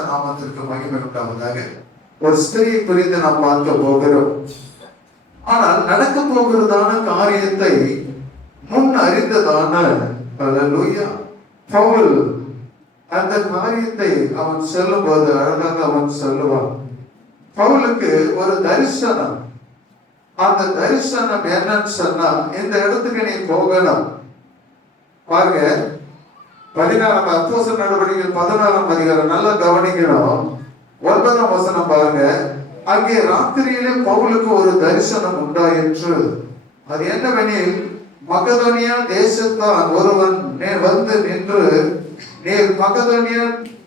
பரிசுத்த நாமத்திற்கு மகிமை உண்டாவதாக. ஒரு ஸ்திரீயை குறித்து நாம் பார்க்க போகிறோம். ஆனால் நடக்க போகிறதான காரியத்தை முன் அறிந்ததான பவுல் அந்த காரியத்தை அவன் சொல்லும் போது அழகாக அவன் சொல்லுவான். பவுலுக்கு ஒரு தரிசனம். அந்த தரிசனம் என்னன்னு சொன்னா, இந்த இடத்துக்கு நீ போகணும். பாருங்க, 14 அப்போஸ்தலர் நடவடிக்கைகள் 14 அதிகாரம் நல்லா கவனிக்கணும். 9 வசனம் பாருங்க. அங்கே ராத்திரியிலே பவுலுக்கு ஒரு தரிசனம் உண்டாயிற்று. அது என்னவெனில், மக்கதோனியா தேசத்தான் ஒருவன் வந்து நின்று, நீர்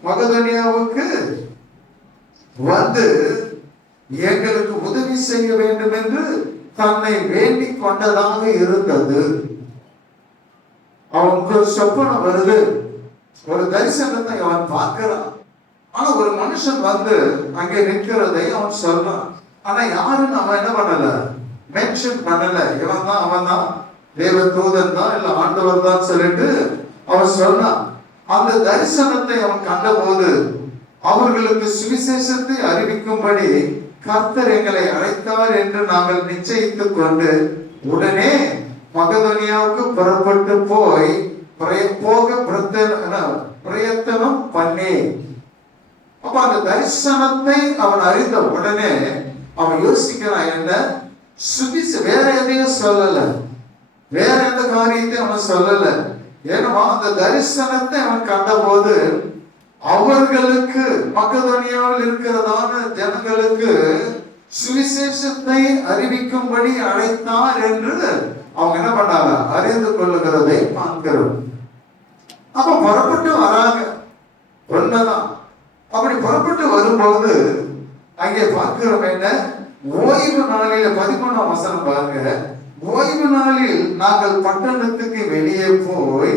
மக்கதோனியாவுக்கு வந்து எங்களுக்கு உதவி செய்ய வேண்டும் என்று தன்னை வேண்டிக் கொண்டதாக இருந்தது. அவனுக்கு ஒரு சொப்பனம் வருது, ஒரு தரிசனத்தை அவன் பார்க்கிறான். ஆனா ஒரு மனுஷன் வந்து அங்கே நிற்கிறதை அவன் சொல்றான். ஆனா யாருன்னு அவன் என்ன பண்ணல, மென்ஷன் பண்ணல. இவன் தான், அவன் தான், தேவ தூதன் தான், இல்ல ஆண்டவர் தான் சொல்லிட்டு அவன் சொன்னான். அந்த தரிசனத்தை அவன் கண்டபோது, அவர்களுக்கு சுவிசேஷத்தை அறிவிக்கும்படி கர்த்தர் எங்களை அழைத்தார் என்று நாங்கள் நிச்சயித்துக் கொண்டு உடனே மக்கதோனியாவுக்கு புறப்பட்டு போக பிரயத்தனம் பண்ணி. அப்ப அந்த தரிசனத்தை அவன் அறிந்த உடனே அவன் யோசிக்கிறான், என்ன வேற எதையும் சொல்லல, வேற எந்த காரியத்தையும் அவன் சொல்லல. ஏன்னா அந்த தரிசனத்தை அவன் கண்ட போது, அவர்களுக்கு மக்கதோனியாவில் இருக்கிறதான ஜனங்களுக்கு சுவிசேஷத்தை அறிவிக்கும்படி அழைத்தார் என்று அவங்க என்ன பண்ணாங்க, அறிந்து கொள்ளுகிறதை பார்க்கிறோம். அப்ப புறப்பட்டு வராங்க, ஒண்ணுதான். அப்படி புறப்பட்டு வரும்போது அங்கே பார்க்கிறோம் என்ன, ஓய்வு நாளில 11 வசனம் பாருங்க. ஓய்வு நாளில் நாங்கள் பட்டணத்துக்கு வெளியே போய்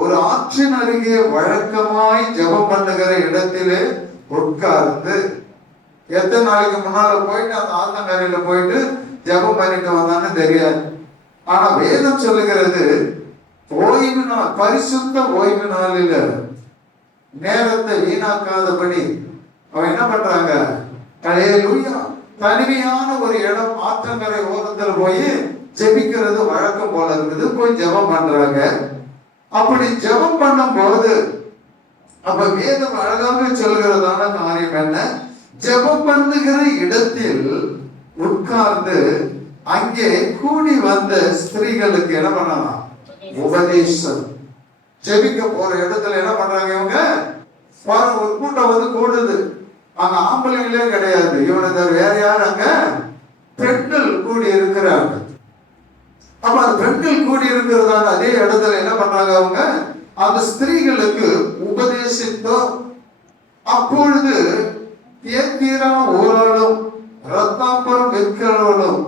ஒரு ஆற்றின் அருகே வழக்கமாய் ஜெபம் பண்ணுகிற இடத்திலே உட்கார்ந்து. எத்தனை நாளைக்கு முன்னால போயிட்டு அந்த ஆத்தங்கரையில போயிட்டு ஜெபம் பண்ணிட்டு வந்தான்னு தெரியாது. ஆனா வேதம் சொல்லுகிறது, ஓய்வு நாள், பரிசுத்த ஓய்வு நாளில நேரத்தை வீணாக்காதபடி அவன் என்ன பண்றாங்க, ஹல்லேலூயா, தனிமையான ஒரு இடம் ஆற்றங்கரை ஓரத்துல போய் ஜெபிக்கிறது வழக்கம் போல இருக்குது. போய் ஜெபம் பண்றாங்க. அப்படி ஜெபம் பண்ணும் போது, அப்ப வேதம் அழகாக சொல்கிறதான காரியம் என்ன, ஜெபம் பண்ணுகிற இடத்தில் உட்கார்ந்து அங்கே கூடி வந்த ஸ்திரீகளுக்கு என்ன பண்ணலாம், உபதேசம். ஜெபிக்க போற இடத்துல என்ன பண்றாங்க இவங்க, ஒரு கூட்டம் வந்து கூடுது. அங்க ஆம்பளைங்களே கிடையாது, இவனுக்கு வேற யார், அங்க பெண்கள் கூடி இருக்கிறாங்க. அப்ப அந்த பெண்கள் கூடி இருக்கிறதால அதே இடத்துல என்ன பண்றாங்க, அவங்க அந்த ஸ்திரீகளுக்கு உபதேசித்தோம். அப்பொழுது தியத்தீரா ஊராலும் ரத்தாம்பரம் விற்கிறவர்களும்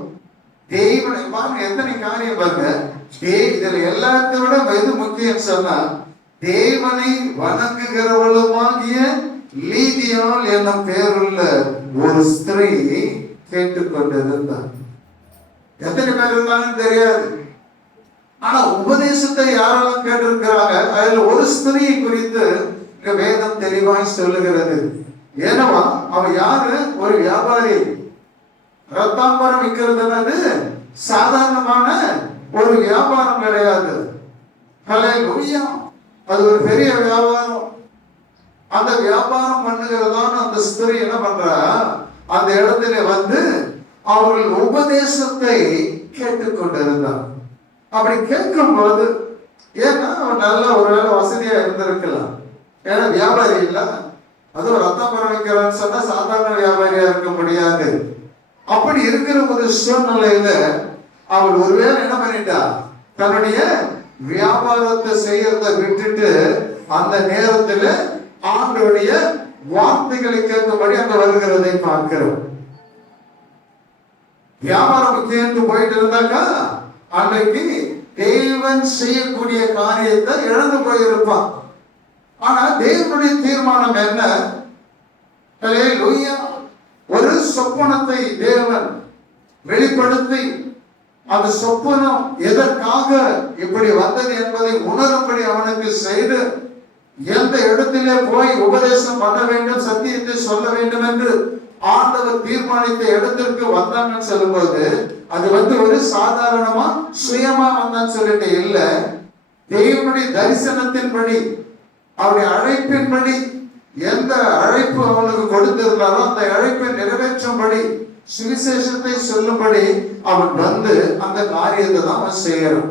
தேவனை பாருங்க, எத்தனை காரியம் பாருங்க. இதுல எல்லாத்தை விட எது முக்கியம் சொன்னா, தேவனை வணங்குகிறவளுமாகிய லீதியால் என்னும் பேருள்ள ஒரு ஸ்திரீ கேட்டுக்கொண்டிருந்தார். எத்தனை பேர் இருந்தாலும் தெரியாது. ஆனா உபதேசத்தை யாரெல்லாம் கேட்டிருக்கிறாங்க, அதுல ஒரு ஸ்திரீயை குறித்து இங்க வேதம் தெளிவாய் சொல்லுகிறது. ஏனவா அவன் யாரு, ஒரு வியாபாரி. ரத்தாம்பரம் விற்கிறதுனது சாதாரணமான ஒரு வியாபாரம் கிடையாது. ஹல்லேலூயா, அது ஒரு பெரிய வியாபாரம். அந்த வியாபாரம் பண்ணுகிறதான அந்த ஸ்திரீ என்ன பண்றா, அந்த இடத்துல வந்து அவர்கள் உபதேசத்தை கேட்டுக்கொண்டிருந்தார். அப்படி கேட்கும் போது, ஏன்னா அவன் நல்ல ஒருவேளை வசதியா இருந்திருக்கலாம், ஏன்னா வியாபாரி இல்ல, அதுவும் ரத்தாம்பரம் வைக்கிறான்னு சொன்னா சாதாரண வியாபாரியா இருக்க முடியாது. அப்படி இருக்கிற ஒரு சூழ்நிலையில அவள் ஒருவேளை என்ன பண்ணிட்டா, தன்னுடைய வியாபாரத்தை செய்யறத விட்டுட்டு அந்த நேரத்துல ஆண்டவருடைய வார்த்தைகளை கேட்கும்படி அங்க வருகிறதை பார்க்கிறோம். வியாபாரம் கேட்டு போயிட்டு இருந்தாக்கா அன்றைக்கு தேவன் செய்யக்கூடிய காரியத்தை இழந்து போயிருப்பான். ஆனா தேவனுடைய தீர்மானம் என்ன, ஹல்லேலூயா, ஒரு சொப்பனத்தை தேவன் வெளிப்படுத்தி அந்த சொப்பனம் எதற்காக இப்படி வந்தது என்பதை உணரும்படி அவனுக்கு செய்து எந்த இடத்திலே போய் உபதேசம் பண்ண வேண்டும், சத்தியத்தை சொல்ல வேண்டும் என்று ஆண்டவர் தீர்மானித்த இடத்திற்கு வந்தாங்கன்னு சொல்லும்போது அது ஒரு சாதாரணமா சுயமா வந்தான்னு சொல்லிட்டு இல்ல, தேவனுடைய தரிசனத்தின்படி அவருடைய அழைப்பின்படி எந்த அழைப்பு அவனுக்கு கொடுத்திருந்தாரோ அந்த அழைப்பை நிறைவேற்றும்படி சுவிசேஷத்தை சொல்லும்படி அவன் அந்த காரியத்தை தான் அவன் செய்யறான்.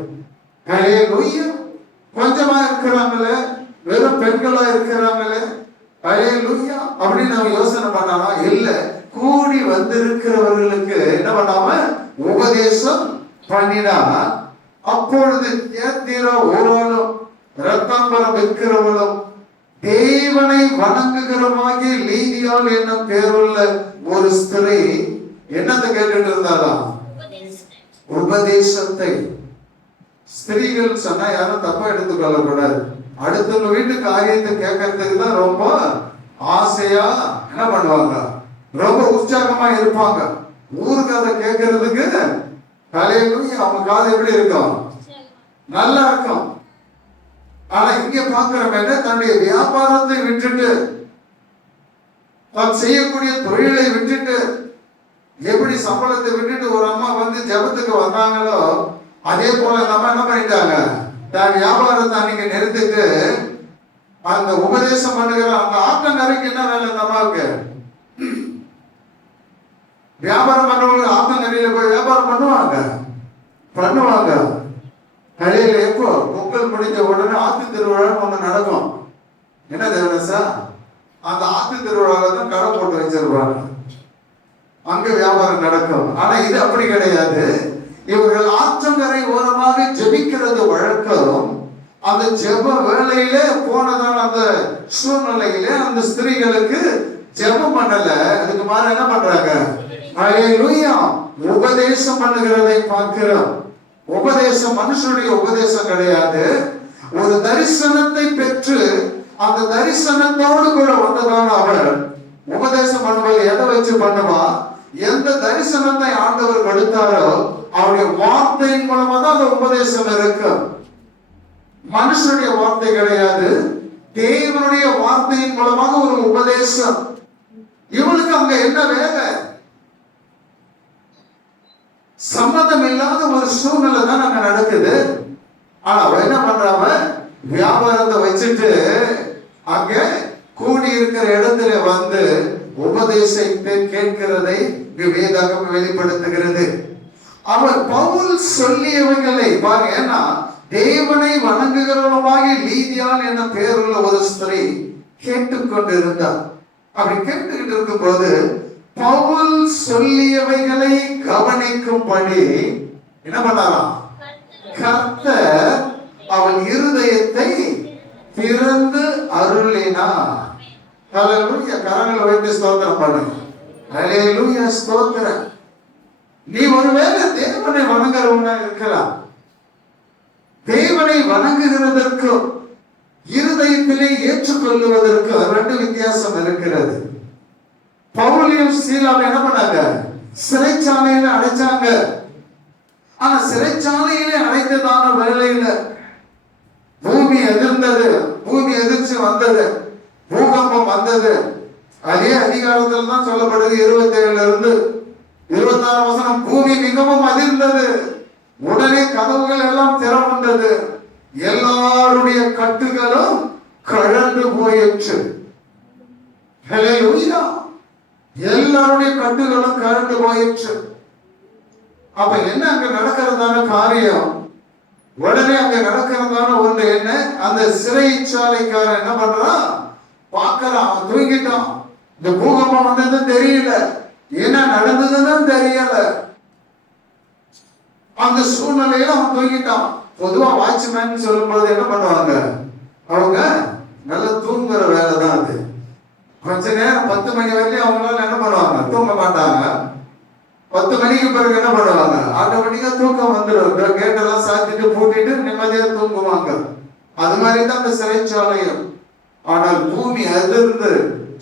கொஞ்சமா இருக்கிறாங்களே, வெறும் பெண்களா இருக்கிறாங்களே, அல்லேலூயா அப்படின்னு அவன் யோசனை பண்ணானா? இல்ல, கூடி வந்திருக்கிறவர்களுக்கு என்ன பண்ணாம உபதேசம் பண்ணினா, அப்பொழுது தியத்தீரா ஊராலும் ரத்தாம்பரம் விற்கிறவளும் தேவனை வணங்குகிறமாகிய லீதியாள் என்னும் பேருள்ள ஒரு ஸ்திரீ என்னத்தை கேட்டுட்டு இருந்தாலாம்? உபதேசத்தை. ஸ்திரீகள் சொன்னா யாரும் தப்பா எடுத்துக்கொள்ள கூடாது. அடுத்தவங்க வீட்டு காரியத்தை கேட்கறதுக்கு தான் ரொம்ப ஆசையா என்ன பண்ணுவாங்க, ரொம்ப உற்சாகமா இருப்பாங்க. ஊருக்கு அதை கேட்கறதுக்கு ஹல்லேலூயா அவங்க காது எப்படி இருக்கும்? நல்லா இருக்கும். ஆனா இங்க பாக்குறவங்க தன்னுடைய வியாபாரத்தை விட்டுட்டு, தான் செய்யக்கூடிய தொழிலை விட்டுட்டு, எப்படி சம்பளத்தை விட்டுட்டு ஒரு அம்மா ஜெபத்துக்கு வந்தாங்களோ அதே போல நம்ம என்ன பண்ணிட்டாங்க, தான் வியாபாரத்தை அன்னைக்கு நிறுத்திட்டு அந்த உபதேசம் பண்ணுகிற அந்த ஆட்டங்கரைக்கு என்ன வேலை? இந்த அம்மாவுக்கு வியாபாரம் பண்றவங்க ஆட்டங்கரையில போய் வியாபாரம் பண்ணுவாங்க. கடையில எப்போ பொங்கல் முடிஞ்ச உடனே ஆத்து திருவிழா ஒண்ணு நடக்கும். என்ன தேவனசா? அந்த ஆத்து திருவிழால தான் கடை போட்டு வச்சிருப்பாங்க, அங்க வியாபாரம் நடக்கும். ஆனா இது அப்படி கிடையாது. இவர்கள் ஆற்றங்கரை ஓரமாக ஜெபிக்கிறது வழக்கம். அந்த ஜெப வேளையில போனதான அந்த சூழ்நிலையில அந்த ஸ்திரீகளுக்கு ஜெபம் பண்ணல, அதுக்கு மாற என்ன பண்றாங்க? அல்லேலூயா உபதேசம் பண்ணுகிறதை பார்க்கிறோம். உபதேசம் மனுஷனுடைய உபதேசம் கிடையாது. ஒரு தரிசனத்தை பெற்று அந்த தரிசனத்தோடு கூட வந்ததான அவர் உபதேசம் பண்ணுவது எதை வச்சு பண்ணுவா? எந்த தரிசனத்தை ஆண்டவர் கொடுத்தாரோ அவருடைய வார்த்தையின் மூலமா தான் அந்த உபதேசம் இருக்கு. மனுஷனுடைய வார்த்தை கிடையாது, தேவனுடைய வார்த்தையின் மூலமாக ஒரு உபதேசம். இவனுக்கு அங்க என்ன வேலை? சம்மதம் இல்லாத ஒரு சூழ்நிலை தான் அங்க நடக்குது. ஆனா அவன் என்ன பண்றாம வியாபாரத்தை வச்சுட்டு அங்க கூடி இருக்கிற இடத்துல உபதேசத்தை கேட்கிறதை வேதாகம் வெளிப்படுத்துகிறது. அவர் பவுல் சொல்லியவைகளை பாருங்க, ஏன்னா தேவனை வணங்குகிறவமாக லீதியாள் என்ற பெயருள்ள ஒரு ஸ்திரீ கேட்டுக்கொண்டு இருந்தார். அப்படி கேட்டுக்கிட்டு இருக்கும் போது பவுல் சொல்லியவைகளை கவனிக்கும்படி என்ன பண்ணாராம்? கர்த்தர் அவன் இருதயத்தை திறந்து அருளினார். ஹல்லேலூயா. கரங்களை வைத்து ஸ்தோத்திரம் பண்ணுங்க. ஹல்லேலூயா, ஸ்தோத்திரம். நீ ஒருவேளை தேவனை வணங்குறவனா இருக்கலாம். தேவனை வணங்குகிறதற்கு இருதயத்திலே ஏற்றுக்கொள்ளுவதற்கு ரெண்டு வித்தியாசம் இருக்கிறது. பவுலையும் சீலாவை என்ன பண்ணாங்க? சிறைச்சாலையில அடைச்சாங்க. ஆனா சிறைச்சாலையிலே அடைத்ததான வேளையில பூமி எதிர்ந்தது, பூமி எதிர்ச்சி வந்தது, பூகம்பம் வந்தது. அதே அதிகாரத்தில் தான் சொல்லப்படுது 27 இருந்து 26 வசனம். பூமி மிகவும் அதிர்ந்தது, உடனே கதவுகள் எல்லாம் திறவுண்டது, எல்லாருடைய கட்டுகளும் கழண்டு போயிற்று. ஹல்லேலூயா. எல்லாருடைய கட்டுகளும் கழண்டு போயிற்று. அப்ப என்ன அங்க நடக்கிறதான காரியம்? உடனே அங்க நடக்கிறதான ஒன்று என்ன? அந்த சிறைச்சாலைக்காரன் என்ன பண்றான்? பார்க்கறான், அவன் தூங்கிட்டான். இந்த பூகம்பம் வந்தது தெரியல, என்ன நடந்ததுன்னு தெரியல. அந்த சூழ்நிலையில அவன் தூங்கிட்டான். பொதுவா வாட்ச்மேன் சொல்லும்போது என்ன பண்ணுவாங்க? அவங்க நல்லா தூங்குற வேலை தான் அது. கொஞ்ச நேரம் 10 மணி வரைக்கும் அவங்களால என்ன பண்ணுவாங்க? தூங்க மாட்டாங்க. 10 மணிக்கு பிறகு என்ன பண்ணுவாங்க? ஆட்டோமேட்டிக்கா தூக்கம் வந்துடும். கேட்டெல்லாம் சாத்திட்டு பூட்டிட்டு நிம்மதியா தூங்குவாங்க. அது மாதிரி தான் அந்த சிறைச்சாலையும். ஆனால் பூமி அதிர்ந்து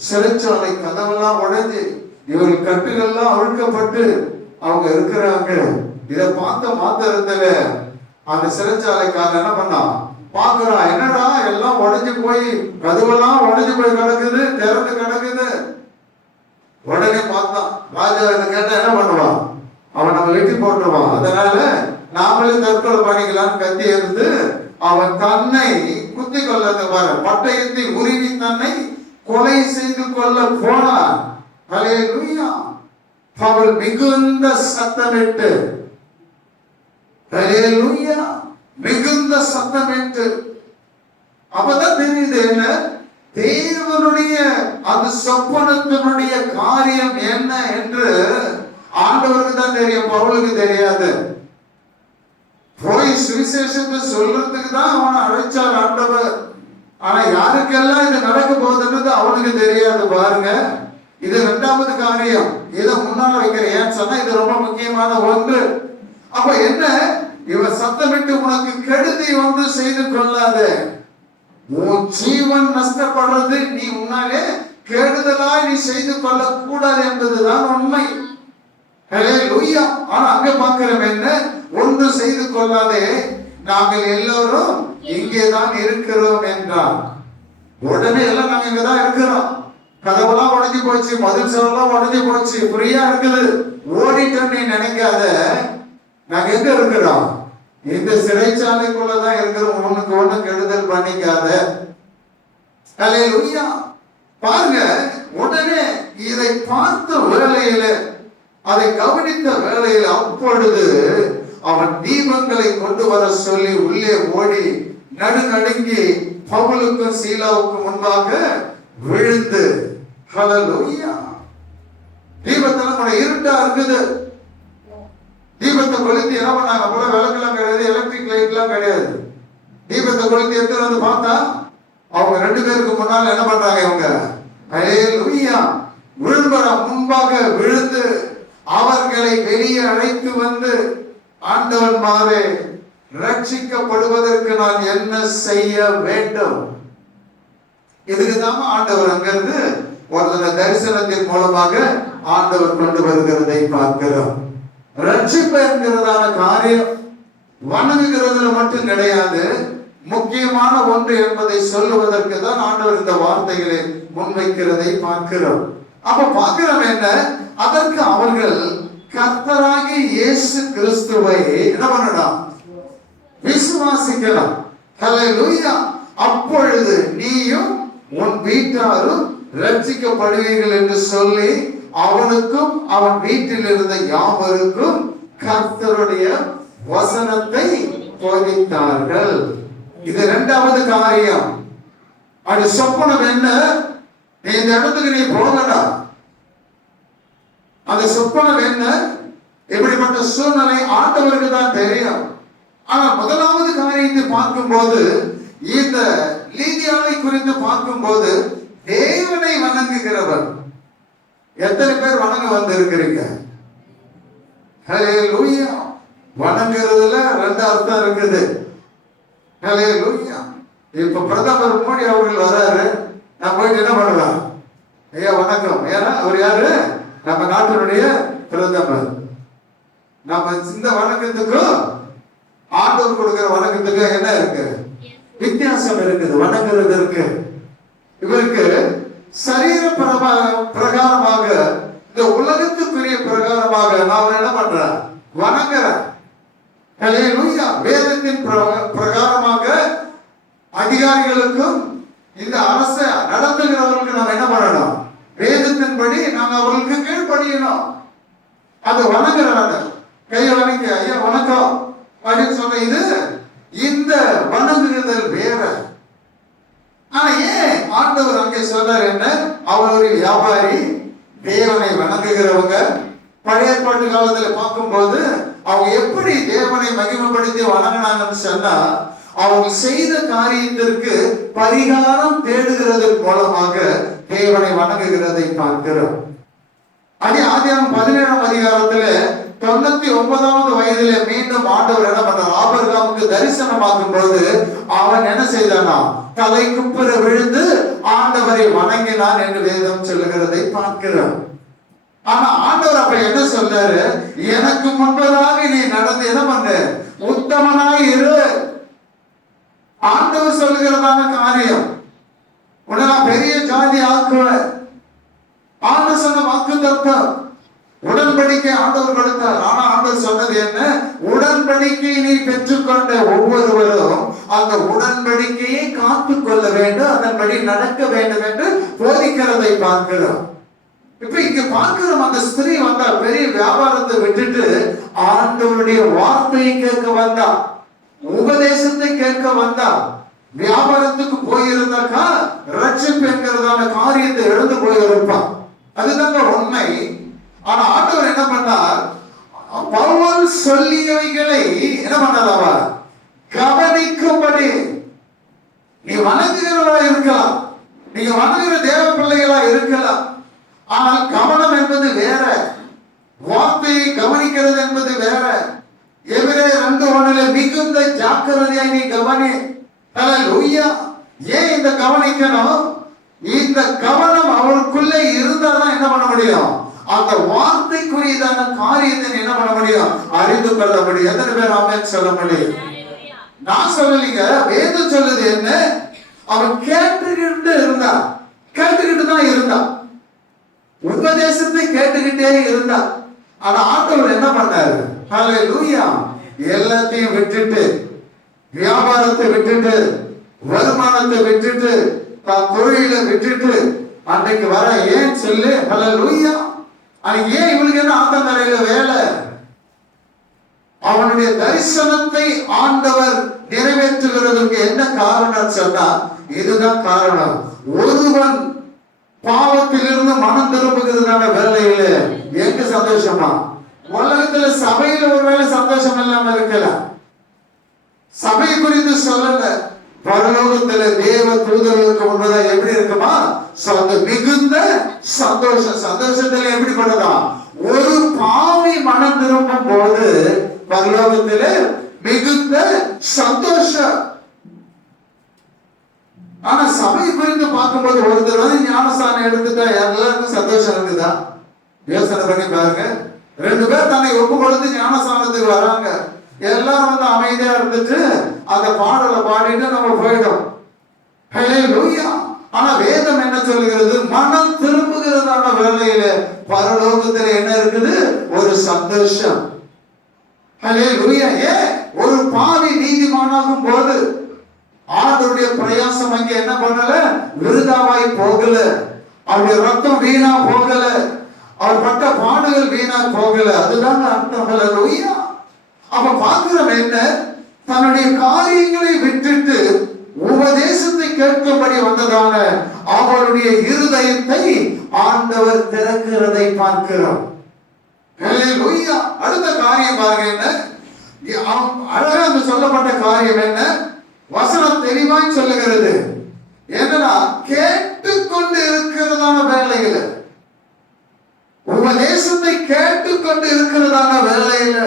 சிறைச்சாலை கதவெல்லாம் உடைஞ்சு இவர்கள் கட்டுகள்லாம் அழுக்கப்பட்டு அவங்க இருக்கிறாங்க. இதை பார்த்த மாத்திரத்துல அந்த சிறைச்சாலைக்காரன் என்ன பண்ணான்? பாக்குறான், என்னடா எல்லாம் உடைஞ்சு போய், கதவெல்லாம் உடைஞ்சு போய் கிடக்குது, திறந்து கிடக்குது. உடனே பார்த்தான், ராஜா இதை கேட்டா என்ன பண்ணுவான், அவன் நம்ம வெட்டி போட்டுருவான். அதனால நாமளே தற்கொலை பண்ணிக்கலான்னு கத்தி எடுத்து அவன் தன்னை குத்தி கொள்ள பாரு, பட்டயத்தை உருவி தன்னை கொலை செய்து கொள்ள போனான். ஹல்லேலூயா. அவள் மிகுந்த சத்தமிட்டு, ஹல்லேலூயா, மிகுந்த சத்தமிட்டு. அப்பதான் தெரியுது என்ன, தேவனுடைய அந்த சொப்பனத்தினுடைய காரியம் என்ன என்று ஆண்டவருக்கு தான் தெரியும், பவுலுக்கு தெரியாது. போய் சுவிசேஷத்தை சொல்றதுக்கு தான் அவனை அழைச்சார் ஆண்டவர். ஆனா யாருக்கெல்லாம் இது நடக்க போகுதுன்றது அவனுக்கு தெரியாது. பாருங்க, இது இரண்டாவது காரியம். இதை முன்னால வைக்கிறேன், ஏன்னு சொன்னா இது ரொம்ப முக்கியமான ஒன்று. அப்ப என்ன, இவன் சத்தமிட்டு உனக்கு கெடுதி ஒன்று செய்து கொள்ளாத, உன் ஜீவன் நஷ்டப்படுறது நீ உன்னாலே கெடுதலாய் நீ செய்து கொள்ள கூடாது என்பதுதான் உண்மை. ஹல்லேலூயா. ஆனா அங்க பார்க்கிறோம் என்ன, ஒன்று செய்து கொள்ளாதே, நாங்கள் எல்லோரும் இங்கேதான் இருக்கிறோம் என்றார். உடனே எல்லாம் நாங்க இங்கதான் இருக்கிறோம், கதவெல்லாம் உடைஞ்சு போச்சு, மதில் சுவரெல்லாம் உடைஞ்சு போச்சு, ஃப்ரீயா இருக்குது, ஓடிட்டோம் நீ நினைக்காத. நாங்க எங்க இருக்கிறோம், இந்த சிறைச்சாலைக்குள்ளதான் இருக்கிறோம், உனக்கு ஒண்ணு கெடுதல் பண்ணிக்காத. ஹல்லேலூயா. பாருங்க, உடனே இதை பார்த்த வேளையில, அதை கவனித்த வேளையில் அப்பொழுது அவன் தீபங்களை கொண்டு வர சொல்லி உள்ளே ஓடி நடுநடுங்கி பவுலுக்கும் சீலாவுக்கும் முன்பாக விழுந்து, ஹல்லேலூயா. தீபத்துல கூட இருட்டா இருக்குது, தீபத்தை கொளுத்தி என்ன பண்ணாங்க, போல விளக்கெல்லாம் கிடையாது, எலக்ட்ரிக் லைட் எல்லாம் கிடையாது. தீபத்தை கொளுத்தி எடுத்து வந்து பார்த்தா அவங்க ரெண்டு பேருக்கு முன்னால என்ன பண்றாங்க, இவங்க ஹல்லேலூயா விழும்பர முன்பாக விழுந்து அவர்களை வெளியே அழைத்து வந்து, ஆண்டவன்மாரே ரட்சிக்கப்படுவதற்கு நான் என்ன செய்ய வேண்டும்? இதுக்கு தான் ஆண்டவர் அங்கிருந்து ஒரு தரிசனத்தின் மூலமாக ஆண்டவர் கொண்டு வருகிறதை பார்க்கிறோம். ரட்சிப்பு என்கிறதான காரியம் வணங்குகிறதுல மட்டும் கிடையாது, முக்கியமான ஒன்று என்பதை சொல்லுவதற்கு தான் ஆண்டவர் இந்த வார்த்தைகளை முன்வைக்கிறதை பார்க்கிறோம். அப்ப பார்க்கிறோம் என்ன, அதற்கு அவர்கள் கர்த்தராகிய இயேசு கிறிஸ்துவை என்ன பண்ணலாம், விசுவாசிக்கலாம். ஹல்லேலூயா. அப்பொழுது நீயும் உன் வீட்டாரும் ரட்சிக்கப்படுவீர்கள் என்று சொல்லி அவனுக்கும் அவன் வீட்டில் இருந்த யாவருக்கும் கர்த்தருடைய வசனத்தை போதித்தார்கள். இது இரண்டாவது காரியம். அது சொப்பனம் என்ன, நீ இந்த இடத்துக்கு நீ போகடா, அந்த சொப்பனம் என்ன, இப்படிப்பட்ட சூழ்நிலை ஆண்டவருக்கு தான் தெரியும். ஆனா முதலாவது காரியத்தை பார்க்கும்போது, இந்த லீதியாவை குறித்து பார்க்கும்போது, தேவனை வணங்குகிறவர். எத்தனை பேர் வணங்க வந்து இருக்கிறீங்க? ஹல்லேலூயா. வணங்குறதுல ரெண்டு அர்த்தம் இருக்குது. ஹல்லேலூயா. இப்ப பிரதமர் மோடி அவர்கள் வராரு, நான் போயிட்டு என்ன பண்ணலாம், ஐயா வணக்கம். ஏன்னா அவர் யாரு, நம்ம நாட்டினுடைய பிரதமர். நம்ம இந்த வணக்கத்துக்கும் ஆண்டவர் கொடுக்கிற வணக்கத்துக்கும் என்ன இருக்கு, வித்தியாசம் இருக்குது. வணங்குறது இருக்கு. இவருக்கு சரீர பிரகாரமாக, இந்த உலகத்துக்குரிய பிரகாரமாக நான் என்ன பண்றேன், வணங்குறேன். ஹல்லேலூயா. வேதத்தின் பிரகாரமாக அதிகாரிகளுக்கும் இந்த அரசை நடத்துகிறவர்களுக்கு நாம் என்ன பண்ணணும், வேதத்தின்படி நாங்க அவர்களுக்கு கீழ்ப்படியணும். அது வணங்குறாங்க, கையை வணங்கி ஐயா வணக்கம் அப்படின்னு சொன்ன, இது இந்த வணங்குதல் வேற. ஆனா ஏன் ஆண்டவர் அங்கே சொன்னார் என்ன, அவர் ஒரு வியாபாரி, தேவனை வணங்குகிறவங்க. பழைய பாட்டு காலத்துல பார்க்கும்போது அவங்க எப்படி தேவனை மகிமைப்படுத்தி வணங்கினாங்கன்னு சொன்னா, அவங்க செய்த காரியத்திற்கு பரிகாரம் தேடுகிறதன் மூலமாக தேவனை வணங்குகிறதை பார்க்கிறோம். அதே ஆதியாகமம் 17ஆம் அதிகாரத்துல 99வது வயதில மீண்டும் ஆண்டவர் என்ன பண்றார், ஆபிரகாமுக்கு தரிசனமாகும் போது அவன் என்ன செய்தானா, தலை குப்புற விழுந்து ஆண்டவரை வணங்கினான் என்று வேதம் சொல்லுகிறதை பார்க்கிறோம். ஆனா ஆண்டவர் அப்ப என்ன சொல்றாரு, எனக்கு முன்பதாக நீ நடந்து என்ன பண்ண, உத்தமனாய் இரு. ஆண்டவர் சொல்லுகிறதான காரியம். உன்னை நான் பெரிய ஜாதி ஆக்குவேன். ஆண்டவர் சொன்ன வாக்குத்தத்தம், உடன்படிக்கை ஆண்டவர் கொடுத்தார். ஆனா ஆண்டவர் சொன்னது என்ன? உடன்படிக்கை நீ பெற்றுக்கொண்ட ஒவ்வொருவரும் அந்த உடன்படிக்கையை காத்து கொள்ள வேண்டும், அதன்படி நடக்க வேண்டும் என்று போதிக்கிறதை பார்க்கிறோம். இப்ப இங்க பார்க்கிறோம், அந்த ஸ்திரீ வந்தா, பெரிய வியாபாரத்தை விட்டுட்டு ஆண்டவருடைய வார்த்தையை கேட்க வந்தா, உபதேசத்தை கேட்க வந்தா. வியாபாரத்துக்கு போயிருந்தாக்கா ரட்சிப்பு என்கிறதான காரியத்தை எழுந்து போயிருப்பான். அதுதாங்க உண்மை. ஆனா ஆண்டவர் என்ன பண்ணார்? பவுல் சொல்லியவைகளை என்ன பண்ணார்? கவனிக்கும்படி. நீ வணங்குகிறவரா இருக்கலாம், நீங்க வணங்குகிற தேவ பிள்ளைகளா இருக்கலாம். ஆனால் கவனம் என்பது வேற, வார்த்தையை கவனிக்கிறது என்பது வேற. எபிரேயர் 2:1 மிகுந்த ஜாக்கிரதையாய் நீ கவனி. ஹல்லேலூயா. ஏன் இந்த கவனிக்கணும்? இந்த கவனம் அவருக்குள்ளே இருந்தாதான் என்ன பண்ண முடியும்? அந்த வார்த்தைக்குரியதான காரியத்தை என்ன பண்ண முடியும்? அறிந்து கொள்ள முடியும். எத்தனை பேர் ஆமென் சொல்ல முடியும்? நான் சொல்லலீங்க, வேதம் சொல்லுது என்ன? அவன் கேட்டுக்கிட்டு இருந்தான், கேட்டுக்கிட்டு தான் இருந்தான், உபதேசத்தை கேட்டுக்கிட்டே இருந்தான். ஆனா ஆண்டவர் என்ன பண்ணாரு? ஹல்லேலூயா. எல்லாத்தையும் விட்டுட்டு, வியாபாரத்தை விட்டுட்டு, வருமானத்தை விட்டுட்டு, தான் தொழிலை விட்டுட்டு அன்றைக்கு வர. ஏன் சொல்லு? ஹல்லேலூயா. அன்னைக்கு ஏன் இவனுக்கு என்ன ஆத்தங்கரையில வேலை? அவனுடைய தரிசனத்தை ஆண்டவர் நிறைவேற்றுகிறதுக்கு என்ன காரணம் சொன்னா, இதுதான் காரணம். ஒருவன் பாவத்திலிருந்து மனம் திரும்புகிறதான வேலையில எங்க சந்தோஷமா? உலகத்துல சபையில ஒருவேளை சந்தோஷம் இல்லாம இருக்கலாம். சபை குறித்து சொல்லல, பரலோகத்துல தேவ தூதர்களுக்கு முன்பதா எப்படி இருக்குமா? மிகுந்த சந்தோஷம். சந்தோஷத்துல எப்படி பண்ணதா? ஒரு பாவி மனம் திரும்பும் போது பரலோகத்துல மிகுந்த சந்தோஷம். ஆனா சபை குறித்து பார்க்கும்போது ஒருத்தர் வந்து ஞானஸ்தானம் எடுத்துட்டா எல்லாருக்கும் சந்தோஷம் இருக்குதா? யோசனை பண்ணி பாருங்க. 2 பேர் தன்னை ஒப்பு கொடுத்து ஞானஸ்தானத்துக்கு வராங்க, எல்லாரும் வந்து அமைதியா இருந்துட்டு அந்த பாடலை பாடிட்டு நம்ம போயிடும். ஹல்லேலூயா. ஆனா வேதம் என்ன சொல்லுகிறது? மனம் திரும்புகிறதான வேலையில பரலோகத்துல என்ன இருக்குது? ஒரு சந்தோஷம். ஹல்லேலூயா. ஏன்? ஒரு பாவி நீதிமானாகும் போது ஆண்டவருடைய பிரயாசம் அங்கே என்ன பண்ணல? விருதாவாய் போகல. அவருடைய ரத்தம் வீணா போகல, அவர் பட்ட பாடுகள் வீணா போகல. அதுதான் அர்த்தம். ஹல்லேலூயா. அப்ப பார்க்கிறோம் என்ன? தன்னுடைய காரியங்களை விட்டுட்டு உபதேசத்தை கேட்கும்படி வந்ததான அவருடைய இருதயத்தை ஆண்டவர் திறக்கிறதை பார்க்கிறோம். ஹல்லேலூயா. அடுத்த காரியம் பாருங்க என்ன? அழகா அந்த சொல்லப்பட்ட காரியம் என்ன? வசனம் தெளிவாய் சொல்லுகிறது. என்னன்னா, கேட்டுக்கொண்டு இருக்கிறதான வேலையில, உபதேசத்தை கேட்டுக்கொண்டு இருக்கிறதான வேலையில,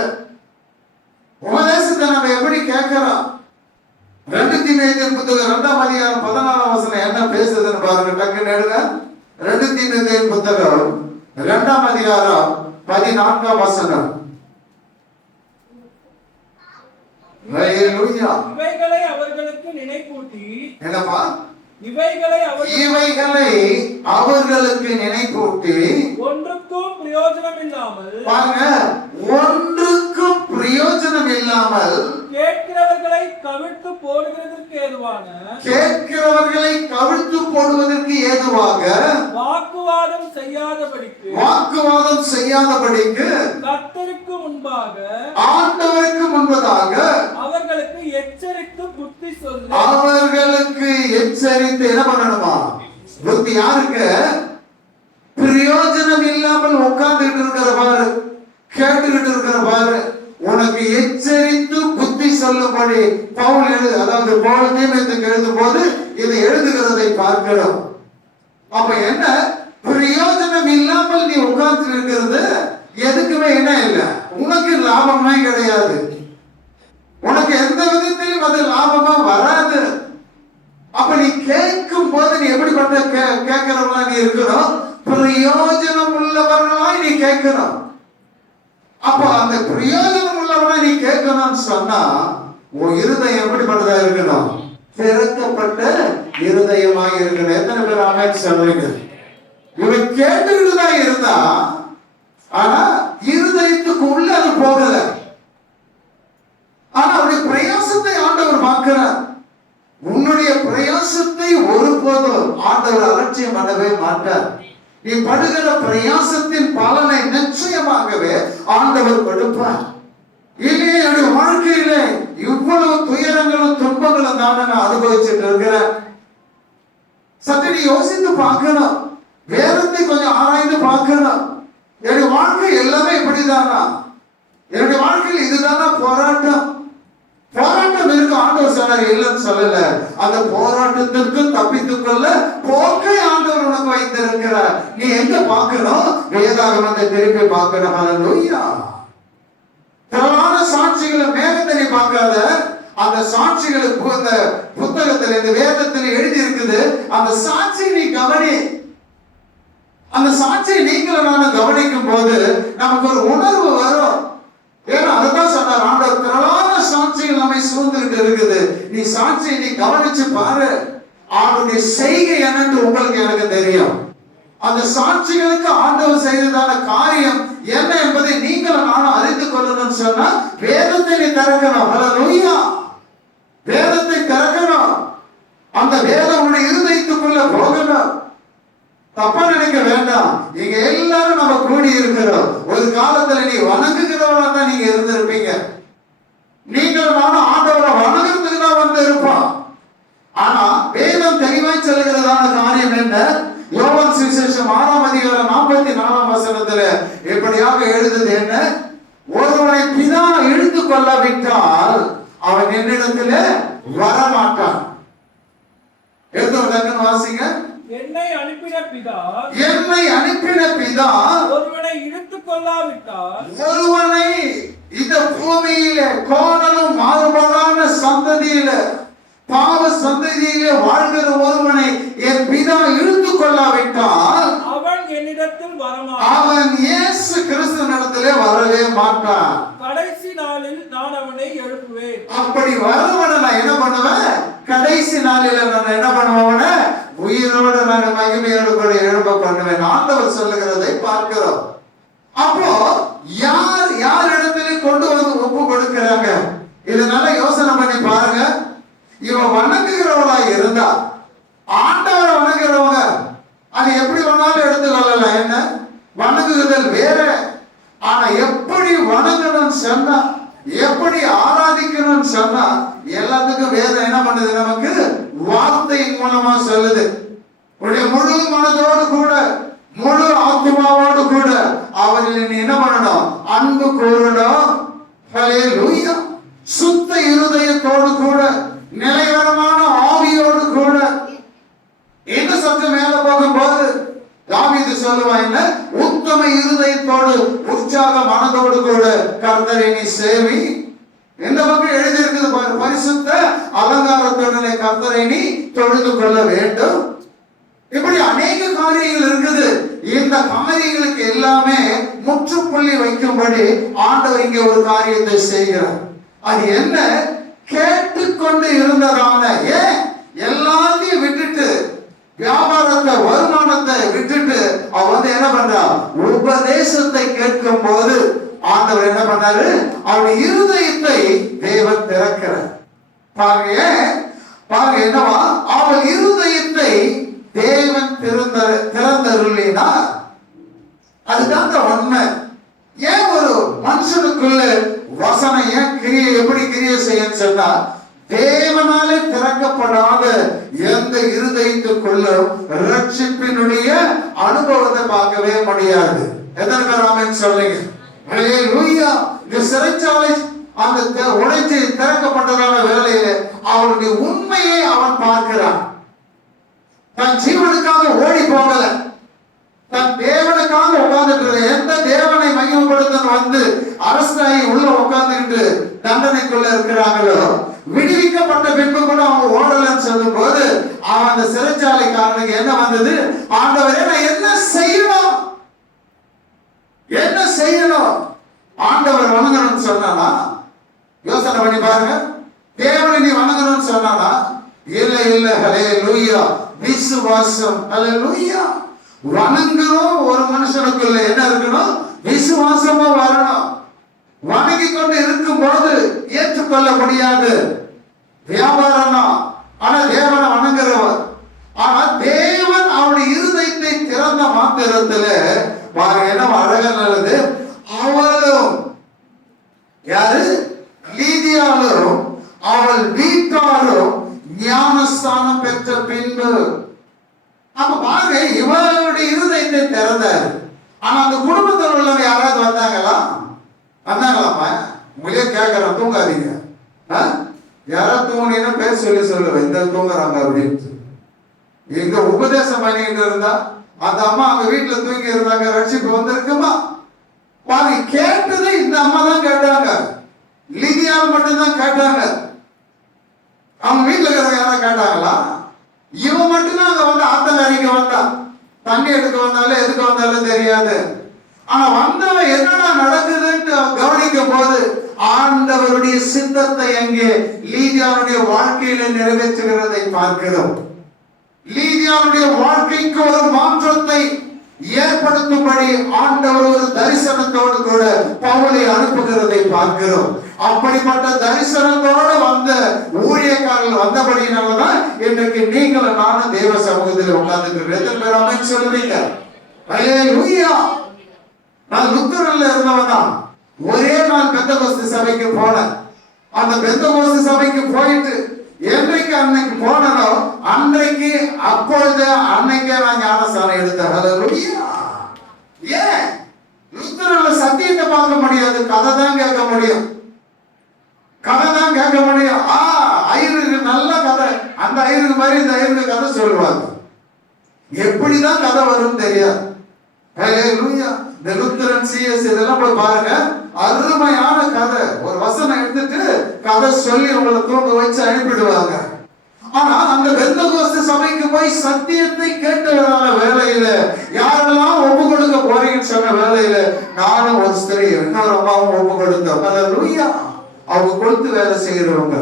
உபதேசத்தை நம்ம எப்படி கேட்கிறோம்? 2 தீமோத்தேயு புத்தகம் 2ஆம் அதிகாரம் 14ஆம் வசனம் என்ன பேசுதுன்னு பாருங்க. டக்குன்னு எடுங்க. 2 தீமோத்தேயு புத்தகம் 2ஆம் அதிகாரம் 14ஆம் வசனம். ஹல்லேலூயா. இவைகளை அவர்களுக்கு நினைப்பூட்டி. என்னப்பா? இவைகளை அவர்களுக்கு நினைப்பூட்டி ஒன்றுக்கும் பிரயோஜனம் இல்லாமல், பாருங்க, ஒன்றுக்கும் பிரயோஜனம் இல்லாமல் கேட்கிறவர்களை கவிழ்த்து போடுவதற்கு ஏதுவாக வாக்குவாதம் செய்யாதபடிக்கு கர்த்தருக்கு முன்பாக, ஆண்டவருக்கு முன்பதாக அவர்களுக்கு எச்சரித்து புத்தி சொல்லு. அவர்களுக்கு எச்சரித்து என்ன பண்ணணுமா? புத்தி. யாருக்கு? பிரயோஜனம் இல்லாமல் உட்கார்ந்துட்டு இருக்கிற பாரு, கேட்டுக்கிட்டு இருக்கிற பாரு, உனக்கு எச்சரித்து புத்தி சொல்லும்படி பவுல் அதாவது பவுல் தீமோத்தேயுக்கு எழுதும் போது இதை எழுதுகிறதை பார்க்கிறோம். அப்ப என்ன? பிரயோஜனம் இல்லாமல் நீ உட்கார்ந்து இருக்கிறது எதுக்குமே என்ன இல்லை, உனக்கு லாபமே கிடையாது, உனக்கு எந்த விதத்திலும் அது லாபமா வராது. அப்ப நீ கேட்கும் போது நீ எப்படிப்பட்ட கேட்கிறவங்களா நீ இருக்கணும்? பிரயோஜனம் உள்ளவர்களாய் நீ கேட்கணும். அப்ப அந்த பிரயோஜனம் உள்ளவனா நீ கேட்கணும்னு சொன்னா உன் இருதயம் எப்படிப்பட்டதா இருக்கணும்? திறக்கப்பட்ட இருதயமாக இருக்கிற எத்தனை பேர் ஆமென் சொல்றீங்க? இவன் கேட்டுக்கிட்டு தான் இருந்தா, ஆனா இருதயத்துக்கு உள்ள அது போகல. ஆனா அவருடைய பிரயாசத்தை ஆண்டவர் பார்க்கிறார். உன்னுடைய பிரயாசத்தை ஒருபோதும் ஆண்டவர் அலட்சியம் பண்ணவே மாட்டார். நீ படுகிற பிரயாசத்தின் பலனை நிச்சயமாகவே ஆண்டவர் கொடுப்பார். இல்லையே என்னுடைய வாழ்க்கையில இவ்வளவு துயரங்களும் துன்பங்களும் நான் அனுபவிச்சுட்டு இருக்கிறேன். சற்று நீ யோசித்து பார்க்கணும், வேதத்தை கொஞ்சம் ஆராய்ந்து பார்க்கணும். என்னுடைய வாழ்க்கை எல்லாமே இப்படிதானா? என்னுடைய வாழ்க்கையில் இதுதானா போராட்டம்? போராட்டம் இருக்கு, ஆண்டவர் சொன்னார், இல்லைன்னு சொல்லல. அந்த போராட்டத்திற்கு தப்பித்துக் கொள்ள போக்கை ஆண்டவர் உனக்கு வைத்திருக்கிறார். நீ எங்க பார்க்கணும்? வேதாகமத்தை திருப்பி பார்க்கணும். ஹல்லேலூயா. திரளான சாட்சிகளை மேகத்தை நீ பார்க்காத, அந்த சாட்சிகளுக்கு இந்த புத்தகத்தில் இந்த வேதத்தில் எழுதி இருக்குது. அந்த சாட்சியை நீ கவனி. அந்த சாட்சியை நீங்களும் நானும் கவனிக்கும் போது நமக்கு ஒரு உணர்வு வரும். ஏன்னா அதுதான் சொன்னார் ஆண்டவர், திரளான சாட்சிகள் நம்மை சூழ்ந்துகிட்டு இருக்குது. நீ சாட்சியை நீ கவனிச்சு பாரு. அவனுடைய செய்கை என்னன்னு உங்களுக்கு எனக்கு தெரியும். அந்த சாட்சிகளுக்கு ஆண்டவர் செய்ததான காரியம் என்ன என்பதை நீங்கள் நானும் அறிந்து கொள்ளணும்னு சொன்னா வேதத்தை நீ திறக்கணும். ஹல்லேலூயா. வேதத்தை திறக்கணும். அந்த வேதம் உன்னுடைய இருதயத்துக்குள்ள போகணும். தப்பா நினைக்க வேண்டாம். நீங்க எல்லாரும் நம்ம கூடி இருக்கிறோம். ஒரு காலத்துல நீ வணங்குகிறவனா தான் நீங்க இருந்திருப்பீங்க. நீங்கள் நானும் ஆண்டவரை வணங்குறதுக்கு தான் வந்து இருப்போம். ஆனா வேதம் தெளிவாய் சொல்லுகிறதான காரியம் என்ன? யோவான் சுவிசேஷம் 6ஆம் அதிகாரம் 44ஆம் வசனத்துல எப்படியாக எழுதுது என்ன? ஒருவனை பிதா இழுத்து கொள்ளாவிட்டால் அவன் என்னிடத்துல வரமாட்டான். எடுத்து வாசிங்க. என்னை அனுப்பின பிதா ஒருவனை இழுத்துக் கொள்ளாவிட்டால், ஒருவனை இந்த பூமியில கோணலும் மாறுபாடான சந்ததியில பாவ சந்ததியிலே வாழ்கிற ஒருவனை என் பிதா இழுத்துக் கொள்ளாவிட்டால் அவன் என்னிடத்தில் வரமாட்டான். அவன் இயேசு கிறிஸ்துவினிடத்திலே வரவே மாட்டான். கடைசி நாளில் நான் அவனை எழுப்புவேன். அப்படி வரவனை நான் என்ன பண்ணுவேன்? கடைசி நாளில நான் என்ன பண்ணுவேன்? உயிரோடு நான் மகிமையோடு கூட எழுப்ப பண்ணுவேன். ஆண்டவர் சொல்லுகிறதை பார்க்கிறோம். அப்போ யார் இடத்துல கொண்டு வந்து ஒப்பு கொடுக்கிறாங்க? இதனால யோசனை பண்ணி பாருங்க. இவன் வணங்குகிறவளா இருந்தா, ஆண்டவரை வணங்குறவங்க அது எப்படி வேணாலும் எடுத்துக்கொள்ளலாம். என்ன வணங்குதல் வேற. ஆனா எப்படி வணங்கணும்னு சொன்னா, எப்படி ஆராதிக்கணும்னு சொன்னா எல்லாத்துக்கும் வேதம் என்ன பண்ணுது? நமக்கு வார்த்தையின் மூலமா சொல்லுது. உடைய முழு மனதோடு கூட முழு ஆத்மாவோடு கூட அவரில் நீ என்ன பண்ணணும்? அன்பு கூறணும். ஹல்லேலூயா. சுத்த இருதயத்தோடு கூட நிலைவரமான ஆவியோடு கூட. என்ன சத்தம் மேல போகும்போது தாவீது சொல்லுவான் என்ன? உத்தம இருதயத்தோடு உற்சாக மனதோடு கூட கர்த்தரை நீ சேவி. இந்த பக்கம் எழுதி இருக்குது பாரு, பரிசுத்த அலங்காரத்துடனே கர்த்தரை நீ தொழுது கொள்ள வேண்டும். இப்படி அநேக காரியங்கள் இருக்குது. இந்த காரியங்களுக்கு எல்லாமே முற்றுப்புள்ளி வைக்கும்படி ஆண்டவர் இங்கே ஒரு காரியத்தை செய்கிறார். அது என்ன? கேட்டுக்கொண்டு இருந்ததான எல்லாத்தையும் விட்டுட்டு, வியாபாரத்தை வருமானத்தை விட்டுட்டு அவன் என்ன பண்றா? உபதேசத்தை கேட்கும் போது ஆண்டவர் என்ன பண்ணாரு? அவருடைய இருதயத்தை தேவன் திறக்கிறார். பாருங்க என்னவா? அவள் இருதயத்தை தேவன் திறந்தருளினா அதுதான் உண்மை. ஏன் ஒரு மனுஷனுக்குள்ள வசனம் ஏன் கிரியை எப்படி கிரியை செய்ய சொன்னா, தேவனாலே திறக்கப்படாத எந்த இருதயத்துக்குள்ளும் ரட்சிப்பினுடைய அனுபவத்தை பார்க்கவே முடியாது. எத்தனை பேர் ஆமென் சொல்றீங்க? ஹல்லேலூயா. இந்த சிறைச்சாலை அந்த உடைத்து திறக்கப்பட்டதான வேலையில அவனுடைய உண்மையை அவன் பார்க்கிறான். தன் ஜீவனுக்காக ஓடி போகல, தன் தேவனுக்காக உட்கார்ந்துட்டு, எந்த தேவனை மகிமைப்படுத்த வந்து அரசாணி உள்ள உட்கார்ந்துட்டு தண்டனைக்குள்ள இருக்கிறாங்களோ, விடுவிக்கப்பட்ட பின்பு கூட அவன் ஓடலன்னு சொல்லும் போது அவன் அந்த சிறைச்சாலைக்காரனுக்கு என்ன வந்தது? ஆண்டவரே நான் என்ன செய்யணும்? என்ன செய்யணும்? ஆண்டவர் வணங்கணும்னு சொன்னானா? யோசனை பண்ணி பாருங்க. தேவனை நீ வணங்கணும்னு சொன்னானா? இல்ல ஹல்லேலூயா. விசுவாசம். ஹல்லேலூயா. வணங்கணும். ஒரு மனுஷனுக்குள்ள என்ன இருக்கணும்? விசுவாசமா வரணும். வணங்கி கொண்டு இருக்கும் போது ஏற்றுக்கொள்ள முடியாது. வியாபாரம் தான், ஆனா தேவனை வணங்குறவர். ஆனா தேவன் அவருடைய இருதயத்தை திறந்த மாத்திரத்துல பாருங்க என்ன அழகா நல்லது. அவளும் யாரு? லீதியாலும் அவள் வீட்டாரும் ஞானஸ்தானம் பெற்ற பின்பு. அப்ப பாருங்க, இவளுடைய இருதயத்தை திறந்தார். ஆனா அந்த குடும்பத்தில் உள்ளவங்க யாராவது வந்தாங்களாமா? உங்களே கேட்கறேன், தூங்காதீங்க. யாராவது தூங்கினா பேர் சொல்லுவேன், இந்த தூங்குறாங்க அப்படின்ட்டு. எங்க உபதேசம் பண்ணிட்டு இருந்தா அந்த அம்மா அவங்க வீட்டுல தூங்கி இருந்தாங்க, ரட்சிப்பு வந்திருக்குமா? பாருங்க, கேட்டது இந்த அம்மா தான் கேட்டாங்க. லிதியால் மட்டும்தான் கேட்டாங்க. அவங்க வீட்டுல இருக்கிறவங்க யாராவது கேட்டாங்களா? இவன் மட்டும்தான் அங்க வந்து ஆத்தங்கரைக்கு வந்தான். தண்ணி எடுக்க வந்தாலும் எதுக்கு வந்தாலும் தெரியாது. ஆனா வந்தவன் என்னடா நடக்குதுன்னு கவனிக்கும் போது ஆண்டவருடைய சித்தத்தை அங்கே லீதியாவுடைய வாழ்க்கையில நிறைவேற்றுகிறதை பார்க்கிறோம். லீதியாவுடைய வாழ்க்கைக்கு ஒரு மாற்றத்தை ஏற்படுத்தும்படி ஆண்டவர் ஒரு தரிசனத்தோடு கூட பவுலை அனுப்புகிறதை பார்க்கிறோம். அப்படிப்பட்ட தரிசனத்தோடு வந்த ஊழியக்காரர்கள் வந்தபடியினாலதான் இன்றைக்கு நீங்களும் நானும் தேவ சமூகத்தில் உட்கார்ந்து எத்தனை பேர் அமைச்சு சொல்லுவீங்க? ஹல்லேலூயா. நான் லுத்தரன்ல இருந்தவன் தான். ஒரே நாள் பெந்தகோஸ்து சபைக்கு போனேன். அந்த பெந்தகோஸ்து சபைக்கு போயிட்டு என்றைக்கு அன்னைக்கு போனனோ அன்றைக்கு அப்பொழுது அன்னைக்கே நான் ஞானஸ்தானம் எடுத்தேன். ஹல்லேலூயா. ஏன்? லுத்தரன்ல சத்தியத்தை பார்க்க முடியாது, கதை தான் கேட்க முடியும். கதை தான் கேட்க முடியும். ஐயருக்கு நல்ல கதை, அந்த ஐயருக்கு மாதிரி இந்த ஐயருக்கு கதை சொல்லுவாங்க. எப்படிதான் கதை வரும் தெரியாது. ஹல்லேலூயா. இந்த லுத்தரன் சிஎஸ் இதெல்லாம் போய் பாருங்க, அருமையான கதை. ஒரு வசனம் எடுத்துட்டு கதை சொல்லி உங்களை தூங்க வச்சு அனுப்பிடுவாங்க. ஆனா அந்த பெந்தகோஸ்து சபைக்கு போய் சத்தியத்தை கேட்டதான வேலையில யாரெல்லாம் ஒப்பு கொடுக்க போறீங்கன்னு சொன்ன வேலையில நானும் ஒரு ஸ்திரீ இன்னொரு அம்மாவும் ஒப்பு கொடுத்தோம். ஹல்லேலூயா. அவங்க கொடுத்து வேலை செய்யறவங்க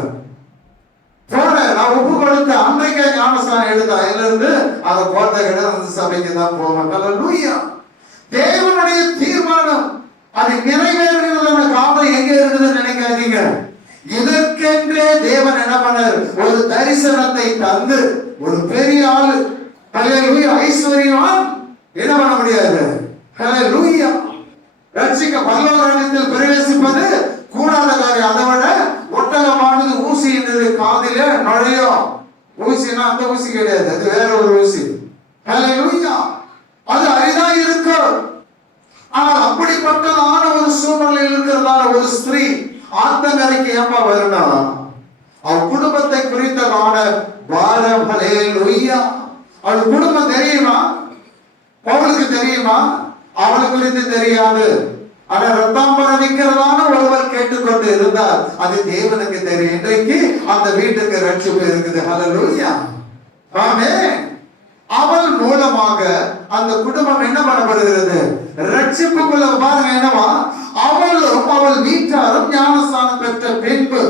போன நான் ஒப்பு கொடுத்த அன்றைக்கே ஞானஸ்தானம் எடுத்த அதுல இருந்து அதை போட்ட இடம் சபைக்கு தான் போவேன். ஹல்லேலூயா. தேவனுடைய தீர்மானம் அது நிறைவேறுகிறதான காலம் எங்க இருக்குதுன்னு நினைக்காதீங்க. இதற்கென்றே தேவன் என்ன பண்ணார்? ஒரு தரிசனத்தை தந்து ஒரு பெரிய ஆளு, ஹல்லேலூயா, ஐஸ்வர்யவான் என்ன பண்ண முடியாது. ஹல்லேலூயா. ரட்சிக்க பரலோகத்தில் பிரவேசிப்பது கூடாத காரியம். அதை விட ஒட்டகமானது ஊசி என்னது காதில நுழையும். ஊசினா அந்த ஊசி கிடையாது, அது வேற ஒரு ஊசி. ஹல்லேலூயா. அது அரிதா இருக்கும். ஆனால் அப்படிப்பட்டதான ஒரு சூழ்நிலையில் இருக்கிறதான ஒரு ஸ்திரீ ஆத்தங்கரைக்கு ஏமா வரணும்? அவள் குடும்பத்தை குறித்ததான பாரம். ஹல்லேலூயா. அவள் குடும்பம் தெரியுமா? பவுலுக்கு தெரியுமா? அவளை குறித்து தெரியாது. ஆனா ரத்தாம்பரம் நிற்கிறதான ஒருவர் கேட்டுக்கொண்டு இருந்தார், அது தேவனுக்கு தெரியும். இன்றைக்கு அந்த வீட்டுக்கு ரட்சிப்பு இருக்குது. ஹல்லேலூயா. ஆமென். அவள் மூலமாக அந்த குடும்பம் என்ன பண்ணப்படுகிறது? ரட்சிப்புக்குள்ள பாருங்க என்னவா? அவளும் அவள் வீட்டாரும் ஞானஸ்தானம் பெற்ற பின்பு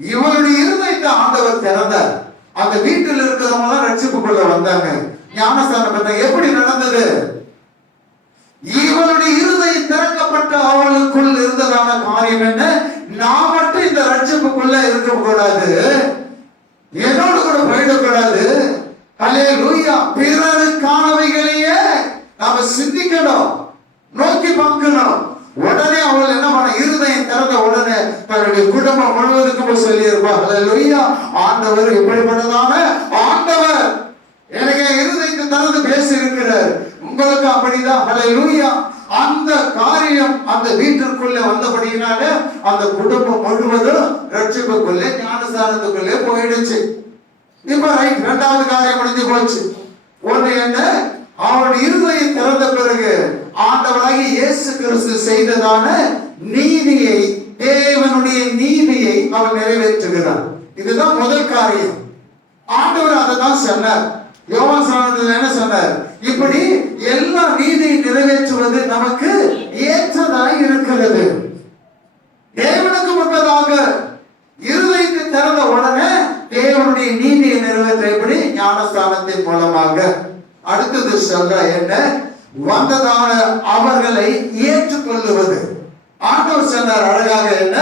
இவளுடைய இருதயத்தை ஆண்டவர் திறந்தார். அந்த வீட்டில் இருக்கிறவங்க எல்லாம் ரட்சிப்புக்குள்ள வந்தாங்க, ஞானஸ்தானம் பெற்ற. எப்படி நடந்தது? இவளுடைய இருதயம் திறக்கப்பட்ட அவளுக்குள் இருந்ததான காரியம் என்ன? நான் மட்டும் இந்த ரட்சிப்புக்குள்ள இருக்க கூடாது, என்னோடு கூட போயிடக்கூடாது. ஹல்லேலூயா. பிறருக்கானவைகளையே நாம சிந்திக்கணும், நோக்கி பார்க்கணும். உடனே அவள் என்ன பண்ண? இருதயம் திறந்த உடனே தன்னுடைய குடும்பம் முழுவதுக்கும் சொல்லி இருப்பா, ஹல்லேலூயா, ஆண்டவர் இப்படிப்பட்டதான ஆண்டவர் எனக்கு இருதயத்தை திறந்து பேசி இருக்கிறார், உங்களுக்கு அப்படிதான். ஹல்லேலூயா. அந்த காரியம் அந்த வீட்டிற்குள்ளே வந்தபடியினால அந்த குடும்பம் முழுவதும் ரட்சிப்புக்குள்ளே ஞானஸ்தானத்துக்குள்ளே போயிடுச்சு. இப்ப ரைட், இரண்டாவது காரியம் முடிஞ்சு போச்சு. ஒண்ணு என்ன? அவருடைய இருதயம் திறந்த பிறகு ஆண்டவராகிய இயேசு கிறிஸ்து செய்ததான நீதியை, தேவனுடைய நீதியை அவர் நிறைவேற்றுகிறார். இதுதான் முதல் காரியம். ஆண்டவர் அதை தான் சொன்னார். யோவான் சானத்தில் என்ன சொன்னார்? இப்படி எல்லா நீதியை நிறைவேற்றுவது நமக்கு ஏற்றதாய் இருக்கிறது. தேவனுக்கு முன்பதாக இருதயத்தை திறந்த உடனே தேவனுடைய நீதி சொல்ற என்ன வந்ததான அவர்களை ஏற்றுக்கொள்ளுவது. ஆண்டவர் சொன்னார் அழகாக என்ன,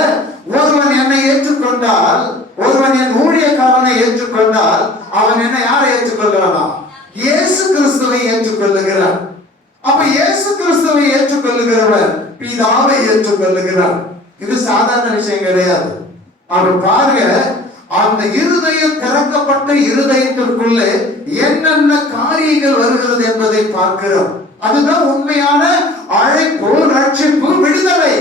ஒருவன் என்னை ஏற்றுக்கொண்டால், ஒருவன் என் ஊழியக்காரனை ஏற்றுக்கொண்டால் அவன் என்ன யாரை ஏற்றுக்கொள்கிறானா? இயேசு கிறிஸ்துவை ஏற்றுக்கொள்ளுகிறான். அப்ப இயேசு கிறிஸ்துவை ஏற்றுக்கொள்ளுகிறவன் பிதாவை ஏற்றுக்கொள்ளுகிறான். இது சாதாரண விஷயம் கிடையாது. அவர் பாருங்க, அந்த இருதயம் திறக்கப்பட்ட இருதயத்திற்குள்ளே என்னென்ன காரியங்கள் வருகிறது என்பதை பார்க்கிறோம். அதுதான் உண்மையான அழைப்பு, ரட்சிப்பு, விடுதலை.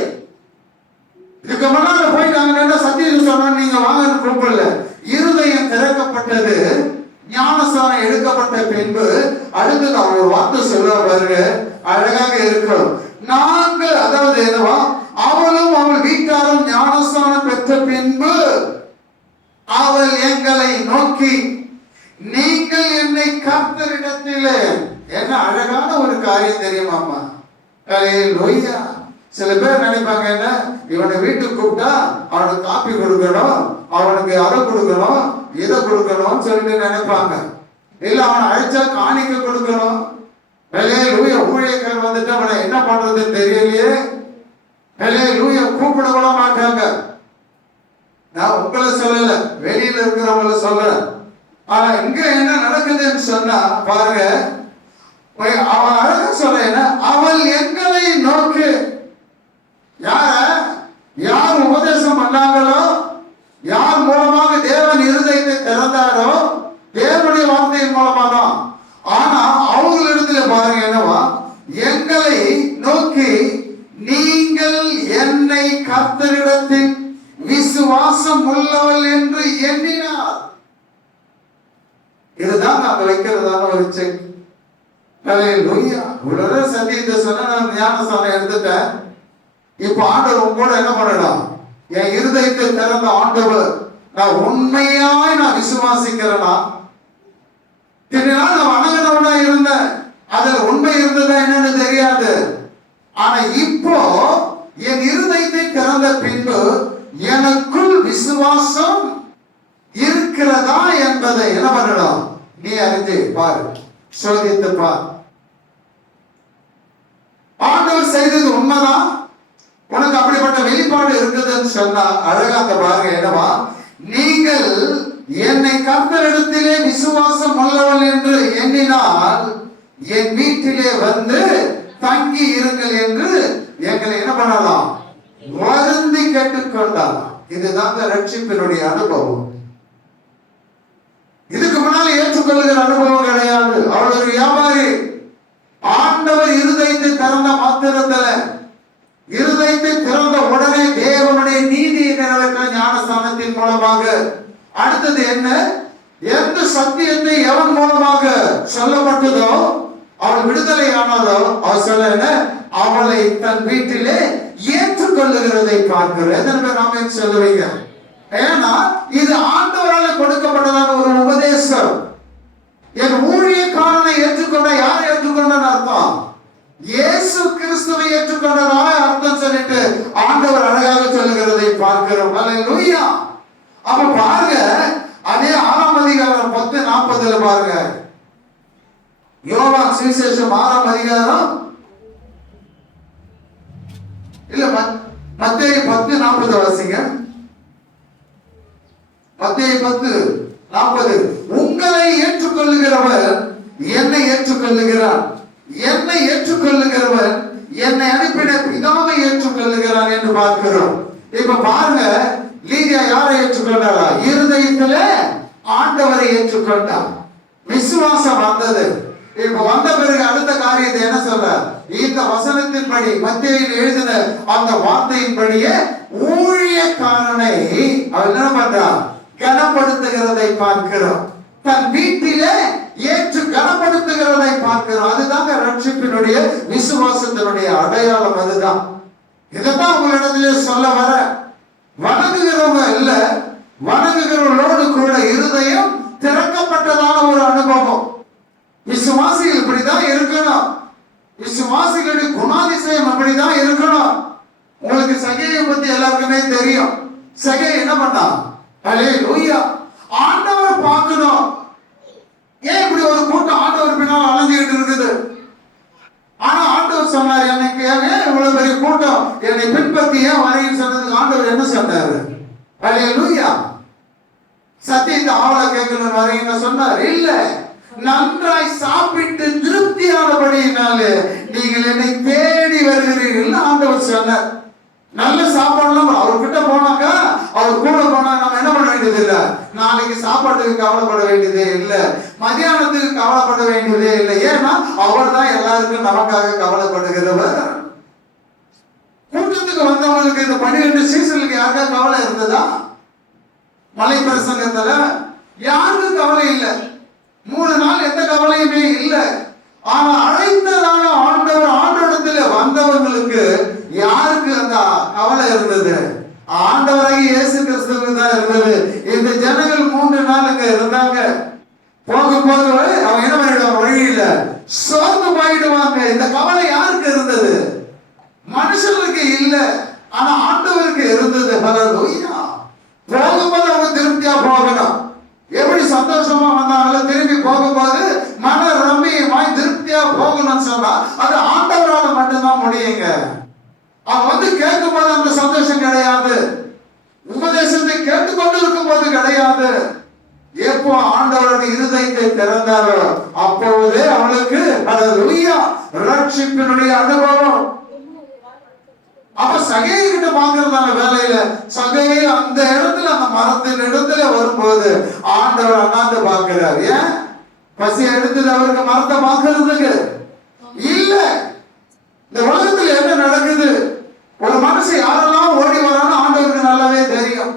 இதுக்கு முன்னால போயிட்டாங்க சத்தியத்தை சொன்னா நீங்க வாங்க கூப்பிடல. இருதயம் திறக்கப்பட்டது, ஞானஸ்தானம் எடுக்கப்பட்ட பின்பு அடுத்தது அவர் ஒரு வார்த்தை சொல்ல பாருங்க, அழகாக இருக்கும். நாங்கள், அதாவது என்னவா, அவளும் அவள் வீட்டாரும் ஞானஸ்தானம் பெற்ற பின்பு அவள் எங்களை நோக்கி, நீங்கள் என்னை கர்த்தரிடத்திலே, என்ன அழகான ஒரு காரியம் தெரியுமாமா? ஹல்லேலூயா. சில பேர் நினைப்பாங்க என்ன, இவனை வீட்டுக்கு கூப்பிட்டா அவனுக்கு காப்பி கொடுக்கணும், அவனுக்கு அதை கொடுக்கணும், இதை கொடுக்கணும் சொல்லிட்டு நினைப்பாங்க. இல்ல அவனை அழைச்சா காணிக்க கொடுக்கணும். ஹல்லேலூயா. ஊழியக்காரர் வந்துட்டு அவனை என்ன பண்றதுன்னு தெரியலையே. ஹல்லேலூயா. கூப்பிட கூட மாட்டாங்க. நான் உங்களை சொல்லல, வெளியில இருக்கிறவங்கள சொல்றேன். ஆனா இங்க என்ன நடக்குதுன்னு சொன்னா பாருங்க, அவன் அழகா சொல்ல என்ன, அவள் எங்களை நோக்கி, யார் உபதேசம் பண்ணாங்களோ, யார் மூலமாக தேவன் இருதயத்தை திறந்தாரோ, தேவனுடைய வார்த்தையின் மூலமா தான். ஆனா அவங்களிடத்துல பாருங்க என்னவா, எங்களை நோக்கி நீங்கள் என்னை கர்த்தரிடத்தில் விசுவாசம் உள்ளவள் என்று எண்ணினார். இதுதான் நாங்க வைக்கிறதான ஒரு செக். உடனே சத்தியத்தை சொன்ன, நான் ஞானஸ்தானம் எடுத்துட்டேன். இப்ப ஆண்டவர் கூட என்ன பண்ணலாம், என் இருதயத்தை திறந்த ஆண்டவர், நான் உண்மையாய் நான் விசுவாசிக்கிறேனா? நான் வணங்கினவனா இருந்தேன், அதுல உண்மை இருந்ததா என்னன்னு தெரியாது. ஆனா இப்போ என் இருதயத்தை திறந்த பின்பு எனக்குள் விசுவாசம் இருக்கிறதா என்பதை என்ன பண்ணலாம், நீ அறிந்து பாரு, சோதித்து பார். ஆண்டவர் செய்தது உண்மைதான், உனக்கு அப்படிப்பட்ட வெளிப்பாடு இருக்குதுன்னு சொன்னா அழகா அந்த பாருங்க என்னவா, நீங்கள் என்னை கர்த்தரிடத்திலே விசுவாசம் உள்ளவள் என்று எண்ணினால் என் வீட்டிலே வந்து தங்கி இருங்கள் என்று எங்களை என்ன பண்ணலாம், வருந்தி கேட்டுக்கொண்டார். இதுதான் ரட்சிப்பினுடைய அனுபவம். இதுக்கு முன்னால ஏற்றுக்கொள்ளுகிற அனுபவம் கிடையாது. அவள் ஒரு வியாபாரி. ஆண்டவர் இருதயத்தை திறந்த மாத்திரத்துல, இருதயத்தை திறந்த உடனே தேவனுடைய நீதியை நிறைவேற்ற ஞானஸ்தானத்தின் மூலமாக. அடுத்தது என்ன, எந்த சத்தியத்தை எவன் மூலமாக சொல்லப்பட்டதோ, அவள் விடுதலை ஆனாலோ, அவள் சொல்ல அவளை தன் வீட்டிலே ஏற்றுக்கொள்ளுகிறதை பார்க்கிறோம். எத்தனை பேர் நாம சொல்லுவீங்க? ஏன்னா இது ஆண்டவரால் கொடுக்கப்பட்டதான ஒரு உபதேசம். என் ஊழியக்காரனை ஏற்றுக்கொண்ட, யாரை ஏற்றுக்கொண்ட அர்த்தம், இயேசு கிறிஸ்துவை ஏற்றுக்கொண்டதாக அர்த்தம் சொல்லிட்டு ஆண்டவர் அழகாக சொல்லுகிறதை பார்க்கிறோம். ஹல்லேலூயா. அப்ப பாருங்க, அதே 6ஆம் அதிகாரம் 10:40 பாருங்க, யோவான் சுவிசேஷம் 6ஆம் அதிகாரம் இல்ல மத்தேயு 10:40 வாசிங்க. மத்தேயு 10:40, உங்களை ஏற்றுக்கொள்ளுகிறவர் என்னை ஏற்றுக்கொள்ளுகிறான், என்னை ஏற்றுக்கொள்ளுகிறவன் என்னை அனுப்பின பிதாவை ஏற்றுக்கொள்ளுகிறான் என்று பார்க்கிறோம். இப்ப பாருங்க, லீதியா யாரை ஏற்றுக்கொண்டாரா? இருதயத்துல ஆண்டவரை ஏற்றுக்கொண்டார். விசுவாசம் வந்தது. இப்ப வந்த பிறகு அடுத்த காரியத்தை என்ன சொல்ற, இந்த வசனத்தின்படி மத்தேயுவில் எழுதின அந்த வார்த்தையின்படியே ஊழியக்காரனை அவர் என்ன பண்றார், கனப்படுத்துகிறதை பார்க்கிறோம். தன் வீட்டிலே ஏற்று கனப்படுத்துகிறதை பார்க்கிறோம். அதுதாங்க ரட்சிப்பினுடைய விசுவாசத்தினுடைய அடையாளம். அதுதான். இதைத்தான் உங்களிடத்திலே சொல்ல வர. வணங்குகிறவங்க இல்ல, வணங்குகிறவர்களோடு கூட இருதயம் திறக்கப்பட்டதான ஒரு அனுபவம். விசுவாசிகள் இப்படிதான் இருக்கணும். விசுவாசிகளுடைய குணாதிசயம் அப்படிதான் இருக்கணும். உங்களுக்கு சகையை பத்தி எல்லாருக்குமே தெரியும். சகை என்ன பண்ணா, ஹல்லேலூயா, ஆண்டவரை பார்க்கணும். ஏன் இப்படி ஒரு கூட்டம் ஆண்டவர் பின்னால் அலைஞ்சுக்கிட்டு இருக்குது. ஆனா ஆண்டவர் சொன்னார், எனக்கு ஏன் இவ்வளவு பெரிய கூட்டம் என்னை பின்பற்றி ஏன் வரையும் சொன்னதுக்கு ஆண்டவர் என்ன சொன்னாரு? அல்லேலூயா. சத்தியத்தை ஆவலா கேட்கணும் வரையும் சொன்னார் இல்ல, நன்றாய் சாப்பிட்டு திருப்தியானபடியினாலே நீங்கள் என்னை தேடி வருகிறீர்கள் ஆண்டவர் சொன்னார். நல்ல சாப்பாடுலாம் அவர்கிட்ட போனாக்கா, அவர் கூட போனா நம்ம என்ன பண்ண வேண்டியது இல்லை, நாளைக்கு சாப்பாட்டுக்கு கவலைப்பட வேண்டியதே இல்லை, மதியானத்துக்கு கவலைப்பட வேண்டியதே இல்லை. ஏன்னா அவர் தான் எல்லாருக்கும் நமக்காக கவலைப்படுகிறவர். கூட்டத்துக்கு வந்தவங்களுக்கு இந்த 12 சீசனுக்கு யாருக்கா கவலை இருந்ததா? மலை பிரசங்கத்துல யாருக்கும் கவலை இல்லை. 3 நாள் எந்த கவலையுமே இல்லை. ஆனா அழைத்ததான ஆண்டவரிடத்துல வந்தவங்களுக்கு யாருக்கு அந்த கவலை இருந்தது? ஆண்டவராகிய இயேசு கிறிஸ்துவுக்கு தான் இருந்தது. இந்த ஜனங்கள் 3 நாள் அங்க இருந்தாங்க. போகும்போது அவங்க என்ன பண்ணிடுவாங்க, வழியில சோர்ந்து போயிடுவாங்க. இந்த கவலை யாருக்கு இருந்தது? மனுஷனுக்கு இல்ல, ஆனா ஆண்டவருக்கு இருந்தது. ஹல்லேலூயா. போகும்போது அவங்க திருப்தியா போகணும். எப்படி சந்தோஷமா வந்தாலும் திரும்பி போகும்போது மன ரம்மியமாய் திருப்தியா போகணும்னு சொன்னா அது ஆண்டவரால் மட்டும்தான் முடியுங்க. அவன் வந்து கேட்கும் போது அந்த சந்தோஷம் கிடையாது, உபதேசத்தை கேட்டுக்கொண்டு இருக்கும் போது கிடையாது. எப்போ ஆண்டவருடைய இருதயத்தை திறந்தாரோ அப்போதே அவளுக்கு ஹல்லேலூயா ரட்சிப்பினுடைய அனுபவம். அப்ப சகையை கிட்ட பாக்குறதான வேலையில சகையை அந்த இடத்துல அந்த மரத்தின் இடத்துல வரும்போது ஆண்டவர் அண்ணாந்து பாக்குறாரு. ஏன் பசி எடுத்தது அவருக்கு மரத்தை பாக்குறதுக்கு இல்ல. இந்த உலகத்துல என்ன நடக்குது, ஒரு மனுஷன் யாரெல்லாம் ஓடி வரான்னு ஆண்டவருக்கு நல்லாவே தெரியும்.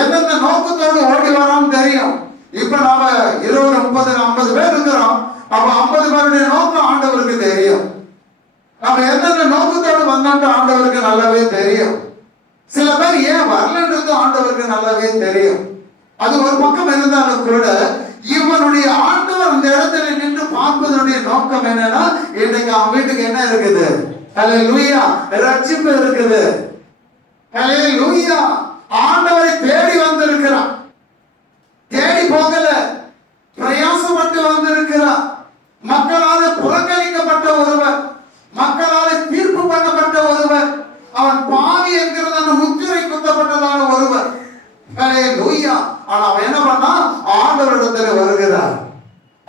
எந்தெந்த நோக்கத்தோடு ஓடி வரான்னு தெரியும். இப்ப நாம 20, 30, 50 பேர் இருக்கிறோம். அப்ப 50 பேருடைய நோக்கம் ஆண்டவருக்கு தெரியும். நம்ம எந்தெந்த நோக்கத்தோடு வந்தோம் ஆண்டவருக்கு நல்லாவே தெரியும். சில பேர் ஏன் வரலன்றது ஆண்டவருக்கு நல்லாவே தெரியும். அது ஒரு பக்கம் இருந்தாலும் கூட இவனுடைய ஆண்டவர் அந்த இடத்துல நின்று பார்ப்பதனுடைய நோக்கம் என்னன்னா, இன்னைக்கு அவன் வீட்டுக்கு என்ன இருக்குது? ஹல்லேலூயா ரட்சிப்பு இருக்குது. ஹல்லேலூயா. ஆண்டவரை தேடி வந்திருக்கிறான், தேடி போகல, பிரயாசப்பட்டு வந்திருக்கிறான். மக்களால் புறக்கணிக்கப்பட்ட ஒருவர், மக்களால் தீர்ப்பு பண்ணப்பட்ட ஒருவர், அவன் பாவி என்கிறதான முத்திரை குத்தப்பட்டதான ஒருவர். ஹல்லேலூயா. ஆனா அவன் என்ன பண்ணா, ஆண்டவரிடத்தில் வருகிறார்.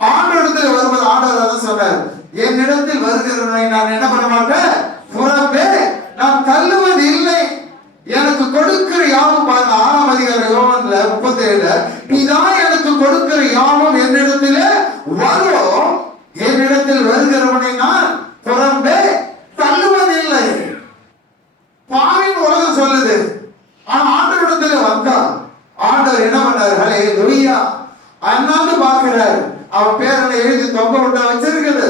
ஆண்டவரிடத்தில் வருவது ஆண்டவர் அதான் சொன்னார், என்னிடத்தில் வருகிறவனை நான் என்ன பண்ண மாட்டேன், புறம்பே நான் தள்ளுவது இல்லை. எனக்கு கொடுக்கிற யாவும் 6ஆம் அதிகாரம் யோவான்ல 37 பிதா எனக்கு கொடுக்கிற யாவும் என்னிடத்திலே வரும், என்னிடத்தில் வருகிறவனை நான் புறம்பே தள்ளுவதில்லை. பாவின் உலகம் சொல்லுது. ஆனா ஆண்டவரிடத்துல வந்தா ஆண்டவர் என்ன பண்ணாரு? ஹல்லேலூயா. அண்ணாந்து பார்க்கிறார். அவன் பேரை எழுதி தொங்க விட்டா வச்சிருக்குது.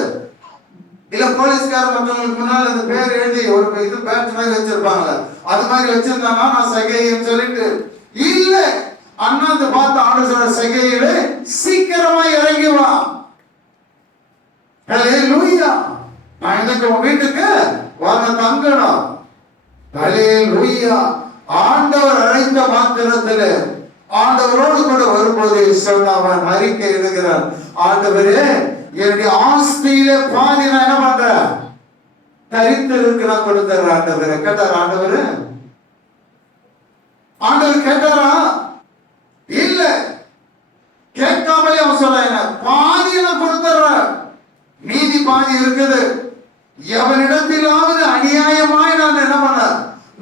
இல்ல போலீஸ்கார மற்றவங்களுக்கு முன்னால அந்த பேர் எழுதி ஒரு இது பேட்ச் மாதிரி வச்சிருப்பாங்க, அது மாதிரி வச்சிருந்தாங்க. நான் சகைன்னு சொல்லிட்டு இல்ல, அண்ணாந்து பார்த்து ஆண்டவர் சொல்ற, சகையில சீக்கிரமா இறங்கி வா. ஹல்லேலூயா. நான் எனக்கு உன் வீட்டுக்கு வர தங்கணும். ஹல்லேலூயா. ஆண்டவர் அழைத்த மாத்திரத்தில் ஆண்டவரோடு கூட வரும்போது அவன் அறிக்கை எழுதுகிறான், ஆண்டவரே என்னுடைய ஆஸ்தியில பாதி நான் என்ன பண்றேன், தரித்திருக்கு நான் கொடுத்துறேன். ஆண்டவரே கேட்டார். ஆண்டவரு ஆண்டவர் கேட்டாரா? இல்ல, கேட்காமலே அவன் சொல்ல, பாதியை நான் கொடுத்துறேன், மீதி பாதி இருக்குது. எவனிடத்திலாவது அநியாயமாய் நான் என்ன பண்ண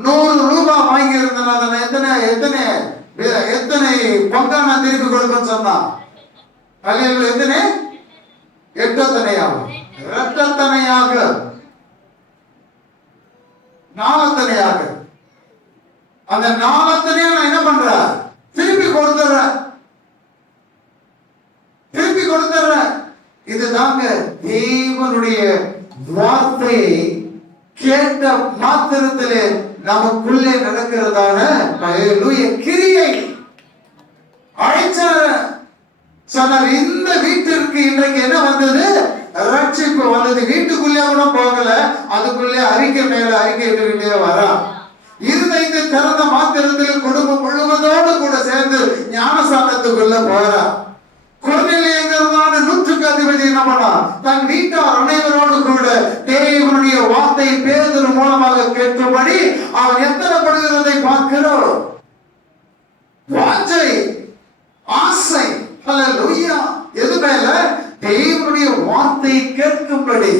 100 ரூபாய் வாங்கி இருந்தேன், அதை எத்தனை எத்தனை எத்தனை பங்கா நான் திருப்பி கொடுப்பேன்னு சொன்னான். அல்லேலூயா. எத்தனை? 8 இரட்டத்தனையாக 4 அந்த 4 நான் என்ன பண்றேன், திருப்பி கொடுத்துறேன், திருப்பி கொடுத்துறேன். இதுதாங்க தேவனுடைய வார்த்தையை கேட்ட மாத்திரத்திலே நமக்குள்ளே நடக்கிறதான கிரியை. அழைச்சார சொன்னார், இந்த வீட்டிற்கு இன்றைக்கு என்ன வந்தது, ரட்சிப்பு வந்தது. வீட்டுக்குள்ளே கூட போகல, அதுக்குள்ளே அறிக்கை மேல அறிக்கை வரா. இருதயத்தை திறந்த மாத்திரத்தில் குடும்பம் முழுவதோடு கூட சேர்ந்து ஞானசானத்துக்குள்ள போறா. கொர்நேலியுங்கிறதான 100க்கு அதிபதி என்ன பண்ணான்? தன் வீட்டார் அனைவரோடு கூட தேவனுடைய வார்த்தை பேதுரு மூலமாக கேட்கும்படி அவன் எத்தனைப்படுகிறதை பார்க்கிறோம். வாஞ்சை, ஆசை, ஹல்லேலூயா. எது மேல? தேவனுடைய வார்த்தை கேட்கும்படி.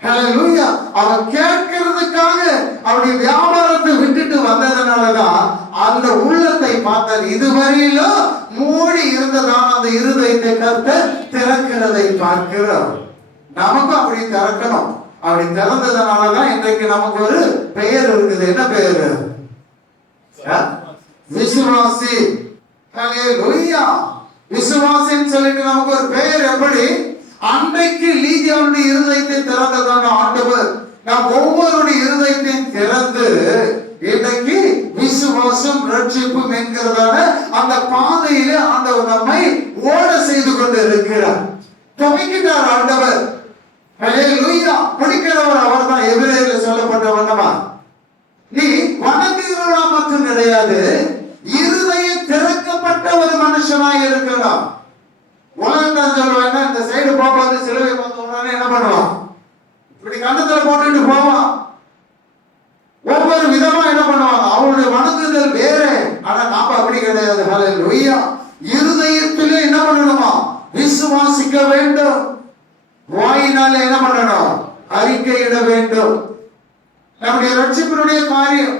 ஹல்லேலூயா. அவன் கேட்கிறதுக்காக அவருடைய வியாபாரத்தை விட்டுட்டு வந்ததுனாலதான் அந்த உள்ளத்தை பார்த்தார். இதுவரையிலும் மூடி இருந்ததான அந்த இருதயத்தை கர்த்தர் திறக்கிறதை பார்க்கிறோம். நமக்கும் அப்படி திறக்கணும். அப்படி திறந்ததுனாலதான் இன்றைக்கு நமக்கு ஒரு பெயர் இருக்குது. என்ன பெயரு? விசுவாசி. ஹல்லேலூயா. விசுவாசின்னு சொல்லிட்டு நமக்கு ஒரு பெயர். எப்படி? அன்றைக்கு லீதியாவுடைய இருதயத்தை திறந்ததான ஆண்டவர் நாம் ஒவ்வொருடைய இருதயத்தையும் திறந்து இன்றைக்கு விசுவாசம் ரட்சிப்பும் என்கிறதான அந்த பாதையிலே ஆண்டவர் நம்மை ஓட செய்து கொண்டு இருக்கிறார். துவக்கிட்டார் ஆண்டவர். ஹல்லேலூயா. முடிக்கிறவர் அவர் தான். எபிரேயரில் சொல்லப்பட்ட வண்ணமா நீ வணங்குகிறவனா மட்டும் கிடையாது, இருதயம் திறக்கப்பட்ட ஒரு மனுஷனாய் இருக்கலாம். உலகத்தான் சொல்லுவாங்க, இந்த சைடு போகும்போது சிலுவை பார்த்த உடனே என்ன பண்ணுவான்? இப்படி கண்ணத்துல போட்டுட்டு போவான். ஒவ்வொரு விதமா என்ன பண்ணுவாங்க? அவருடைய வணங்குதல் வேற. ஆனா நாம அப்படி கிடையாது. ஹல்லேலூயா. இருதயத்திலே என்ன பண்ணணுமா? விசுவாசிக்க வேண்டும். வாயினால என்ன பண்ணணும்? அறிக்கையிட வேண்டும். நம்முடைய ரட்சிப்பினுடைய காரியம்.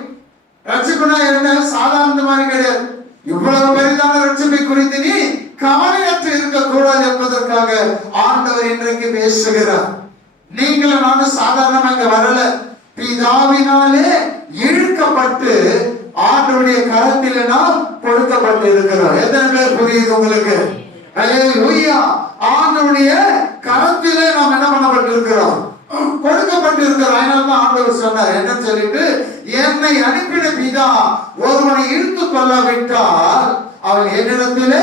ரட்சிப்புனா என்ன? சாதாரண மாதிரி கிடையாது. இவ்வளவு பெரிதான ரட்சிப்பை குறித்து நீ கவலையற்று இருக்கக்கூடாது என்பதற்காக ஆண்டவர் இன்றைக்கு பேசுகிறார். நீங்களும் நானும் சாதாரணமா இங்க வரல. பிதாவினாலே இழுக்கப்பட்டு ஆண்டவருடைய கரத்திலே நாம் கொடுக்கப்பட்டு இருக்கிறோம். எத்தனை பேர் புரியுது உங்களுக்கு? ஹல்லேலூயா. ஆண்டவருடைய கரத்திலே நாம் என்ன பண்ணப்பட்டு இருக்கிறோம்? கொடுக்கப்பட்டு இருக்கிறோம். அதனால்தான் ஆண்டவர் சொன்னார் என்னன்னு சொல்லிட்டு, என்னை அனுப்பின பிதா ஒருவனை இழுத்து கொள்ளாவிட்டால் அவன் என்னிடத்திலே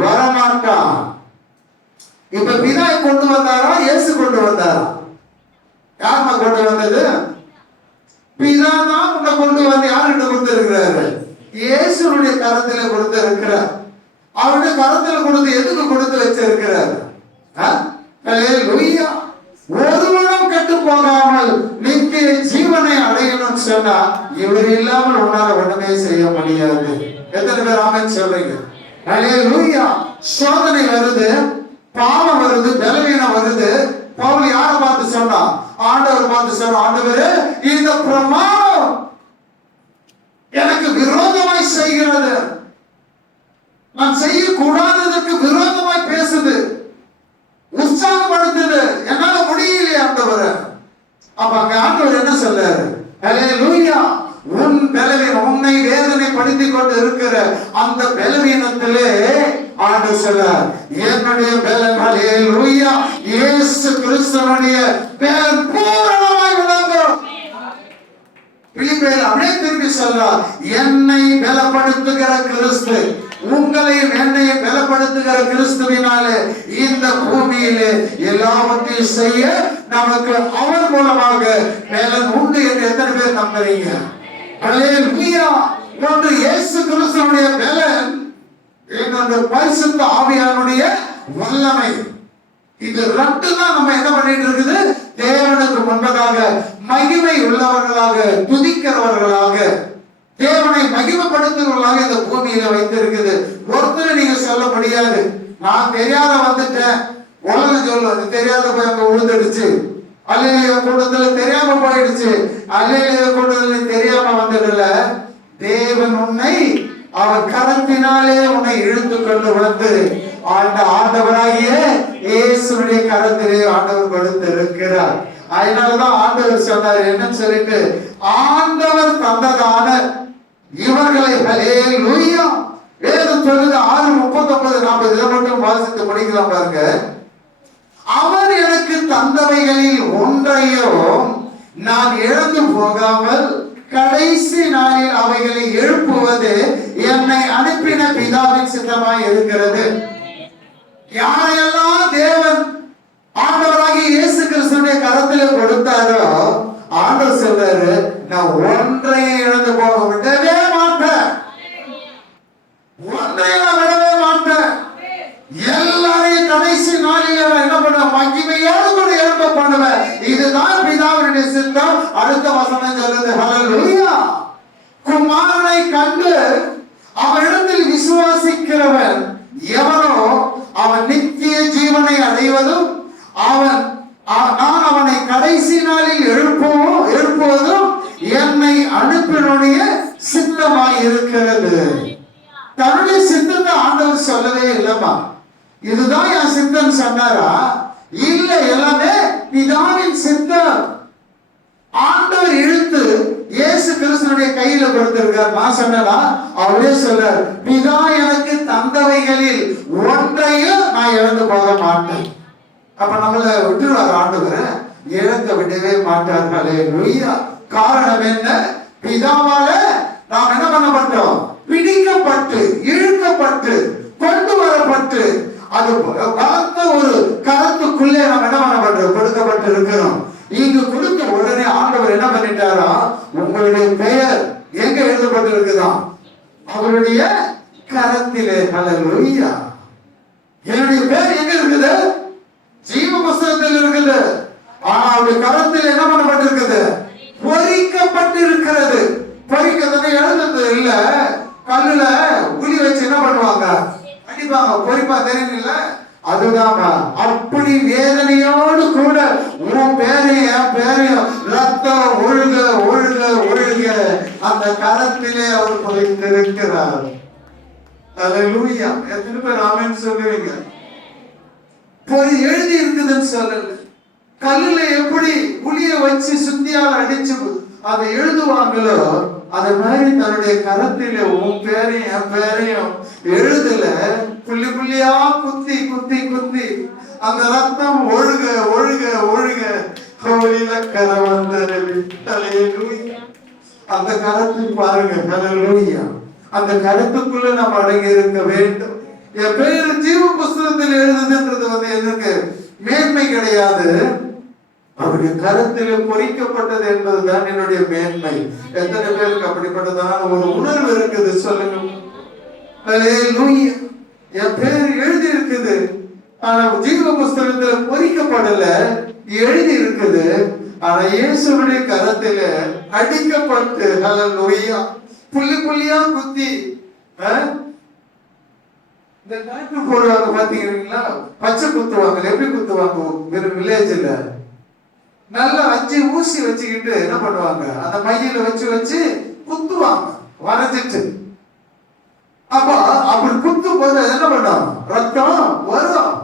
வரமாட்டான். இப்ப பிதா கொண்டு வந்தாரா? இயேசு கொண்டு வந்தாரா? யாருமா கொண்டு வந்தது? பிதா தான் உன்னை கொண்டு வந்து யார்கிட்ட கொடுத்து இருக்கிறாரு? இயேசுடைய கரத்திலே கொடுத்து இருக்கிறார். அவருடைய கரத்தில் கொடுத்து எதுக்கு கொடுத்து வச்சிருக்கிறார்? ஹல்லேலூயா. ஒருவனும் கெட்டு போகாமல் நித்திய ஜீவனை அடையணும்னு சொன்னா இவர் இல்லாமல் உன்னால உடனே செய்ய முடியாது. எத்தனை பேர் ஆமென் சொல்றீங்க? ஹல்லேலூயா. சோதனை வருது, பாவம் வருது, பலவீனம் வருது. பவுல் யாரை பார்த்து சொன்னா? ஆண்டவர் பார்த்து சொன்னா, ஆண்டவரே இந்த பிரமாணம் எனக்கு விரோதமாய் செய்கிறது, நான் செய்யக்கூடாததற்கு விரோதமாய் பேசுது, உற்சாகப்படுத்துது, என்னால முடியலையே ஆண்டவரே. அப்ப அங்க ஆண்டவர் என்ன சொல்றாரு? ஹல்லேலூயா. உன் பலவீனம், உன்னை வேதனைப்படுத்திக் கொண்டு இருக்கிற அந்த பலவீனத்திலே ஆண்டவர் சொல்றார், என்னுடைய பலன் ஹல்லேலூயா இயேசு கிறிஸ்துவினுடைய பலன் பூரணமாய் விளங்கும். பிலிப்பியர் அப்படியே திரும்பி சொல்றார், என்னை பலப்படுத்துகிற கிறிஸ்து, உங்களையும் என்னையும் பலப்படுத்துகிற கிறிஸ்துவினாலே இந்த பூமியிலே எல்லாவற்றையும் செய்ய நமக்கு அவர் மூலமாக பலன் உண்டு என்று எத்தனை பேர் நம்புறீங்க? ஹல்லேலூயா. ஒன்று இயேசு கிறிஸ்துவினுடைய பலன், இன்னொன்று பரிசுத்த ஆவியானுடைய வல்லமை. இது ரெண்டு தான் நம்ம என்ன பண்ணிட்டு இருக்குது? தேவனுக்கு முன்பதாக மகிமை உள்ளவர்களாக, துதிக்கிறவர்களாக, தேவனை மகிமைப்படுத்துகிறவர்களாக இந்த பூமியில வைத்திருக்குது. ஒருத்தர் நீங்க சொல்ல முடியாது, நான் தெரியாத வந்துட்டேன். உலகம் சொல்லுவது தெரியாத போய் அங்க விழுந்துடுச்சு, அல்லேலூயா கூட்டத்துல தெரியாம போயிடுச்சு, அல்லேலூயா கூட்டத்துல தெரியாம வந்துடல. தேவன் உன்னை அவர் கரத்தினாலே உன்னை இழுத்து கொண்டு வந்து ஆண்டவராகிய இயேசுடைய கரத்திலே ஆண்டவர் கொடுத்து இருக்கிறார். அதனாலதான் ஆண்டவர் சொன்னார் என்னன்னு சொல்லிட்டு, ஆண்டவர் தந்ததான இவர்களை ஹல்லேலூயா. வேதம் சொல்லுது 6:39-40 இதை மட்டும் வாசித்து முடிக்கலாம் பாருங்க. அவர் எனக்கு தந்தவைகளில் ஒன்றையும் நான் இழந்து போகாமல் கடைசி நாளில் அவைகளை எழுப்புவது என்னை அனுப்பின பிதாவின் சித்தமாய் இருக்கிறது. யாரையெல்லாம் தேவன் ஆண்டவராகிய இயேசு கிறிஸ்துவினுடைய கரத்திலே கொடுத்தாரோ ஆண்டவர் சொல்றாரு, நான் ஒன்றையும் இழந்து போக விடவே மாட்டேன், ஒன்றையும் நான் விடவே மாட்டேன். எல்லாரையும் கடைசி நாளில் என்ன அடுத்த வசனம் சொல்லுது ஹல்லேலூயா. குமாரனை கண்டு அவரிடத்தில் விசுவாசிக்கிறவன் எவனோ அவன் நித்திய ஜீவனை அடைவதும் நான் அவனை கடைசி நாளில் எழுப்புவதும் என்னை அனுப்பினுடைய சித்தமாய் இருக்கிறது. தன்னுடைய சித்தத்தை ஆண்டவர் சொல்லவே இல்லைமா. இதுதான் என் சித்தம் சொன்னாரா? இல்ல, எல்லாமே பிதாவின் சித்தம். ஆண்டவர் இழுத்து இயேசு கிறிஸ்துனுடைய கையில கொடுத்திருக்கார். நான் சொன்னா அவரே சொல்றார், பிதா எனக்கு தந்தவைகளில் ஒன்றையும் நான் இழந்து போக மாட்டேன். அப்ப நம்மள விட்டுருவார் ஆண்டவர், இழக்க விடவே மாட்டார். ஹல்லேலூயா. காரணம் என்ன? பிதாவால நாம் என்ன பண்ணப்பட்டோம்? பிடிக்கப்பட்டு இழுக்கப்பட்டு கொண்டு வரப்பட்டு அது வளர்த்த ஒரு கரத்துக்குள்ளே நாம் என்ன பண்ணப்பட்டோம்? கொடுக்கப்பட்டு இருக்கிறோம். இங்கு கொடுத்த உடனே ஆண்டவர் என்ன பண்ணிட்டாரா? உங்களுடைய பெயர் எங்க எழுதப்பட்டு இருக்குதான்? அவருடைய கரத்திலே. ஹல்லேலூயா. என்னுடைய பெயர் எங்க இருக்குது? ஜீவ புஸ்தகத்தில் இருக்குது. ஆனா அவருடைய கரத்தில் என்ன பண்ணப்பட்டிருக்குது? பொறிக்கப்பட்டு இருக்கிறது. பொறிக்கிறது எழுதுறது இல்ல, கல்லுல உளி வச்சு என்ன பண்ணுவாங்க? அடிப்பாங்க. பொறிப்பா தெரியும் இல்ல? அதுதாங்க. அப்படி வேதனையோடு கூட உன் பேரையும் என் பேரையும் ரத்தம் ஒழுக ஒழுக ஒழுக அந்த கரத்திலே அவர் பொறித்திருக்கிறார். ஹல்லேலூயா. எத்தனை பேர் ஆமென் சொல்லுவீங்க? எழுதி இருக்குதுன்னு சொல்லல. கல்லுல எப்படி புளிய வச்சு சுத்தியால் அடிச்சு அதை எழுதுவாங்களோ அது மாதிரி தன்னுடைய கரத்தில உன் பேரையும் என் பேரையும் எழுதல, புள்ளி புள்ளியா குத்தி குத்தி குத்தி அந்த ரத்தம் ஒழுக ஒழுக ஒழுக கரம் வந்தது. அந்த கரத்துக்கு பாருங்க. ஹல்லேலூயா. அந்த கருத்துக்குள்ள நம்ம அடங்கி இருக்க வேண்டும். என் பெயர் ஜீவ புஸ்தகத்தில் எழுதுதுன்றது எனக்கு மேன்மை கிடையாது. அவருடைய கருத்திலே பொறிக்கப்பட்டது என்பதுதான் என்னுடைய மேன்மை. எத்தனை பேருக்கு அப்படிப்பட்டதான ஒரு உணர்வு இருக்குது சொல்லுங்க. ஹல்லேலூயா. என் பேர் எழுதி இருக்குது, ஆனா ஜீவ புஸ்தகத்துல பொறிக்கப்படல, எழுதி இருக்குது. ஆனா இயேசுடைய கரத்தில அடிக்கப்பட்டு ஹல்லேலூயா புள்ளி புள்ளியா குத்தி இந்த டாக்டர் போடுவாங்க பாத்தீங்களா? பச்சை குத்துவாங்க. எப்படி குத்துவாங்க? வெறும் வில்லேஜ்ல நல்லா 5 ஊசி வச்சுக்கிட்டு என்ன பண்ணுவாங்க? அந்த மையில வச்சு வச்சு குத்துவாங்க வரைஞ்சிட்டு. அப்ப அப்படி குத்தும் போது என்ன பண்ணும்? ரத்தம் வரும்.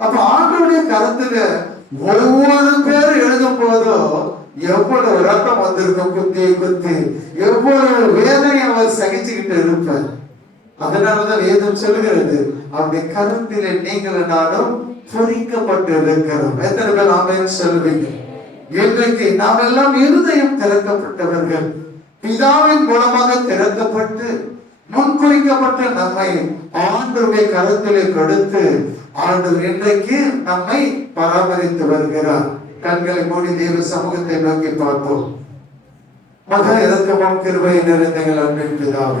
அப்ப ஆண்டவருடைய கருத்துல ஒவ்வொரு பேர் எழுதும் போதும் எவ்வளவு ரத்தம் வந்திருக்கும். குத்தி குத்தி எவ்வளவு வேதனை அவர் சகிச்சுக்கிட்டு இருப்பார். அதனாலதான் வேதம் சொல்லுகிறது, அவருடைய கருத்திலே நீங்கள் நானும் பொறிக்கப்பட்டு இருக்கிறோம். எத்தனை பேர் ஆமென் சொல்லுவீங்க? இன்றைக்கு நாம் எல்லாம் இருதயம் திறக்கப்பட்டவர்கள், பிதாவின் மூலமாக திறக்கப்பட்டு முன்குறிக்கப்பட்ட நம்மை ஆண்டவருடைய கருத்திலே கொடுத்து ஆண்டவர் இன்றைக்கு நம்மை பராமரித்து வருகிறார். கண்களை மூடி தேவ சமூகத்தை நோக்கி பார்ப்போம். மகா இரக்கமும் கிருபை நிறைந்த எங்கள் அன்பின் பிதாவே,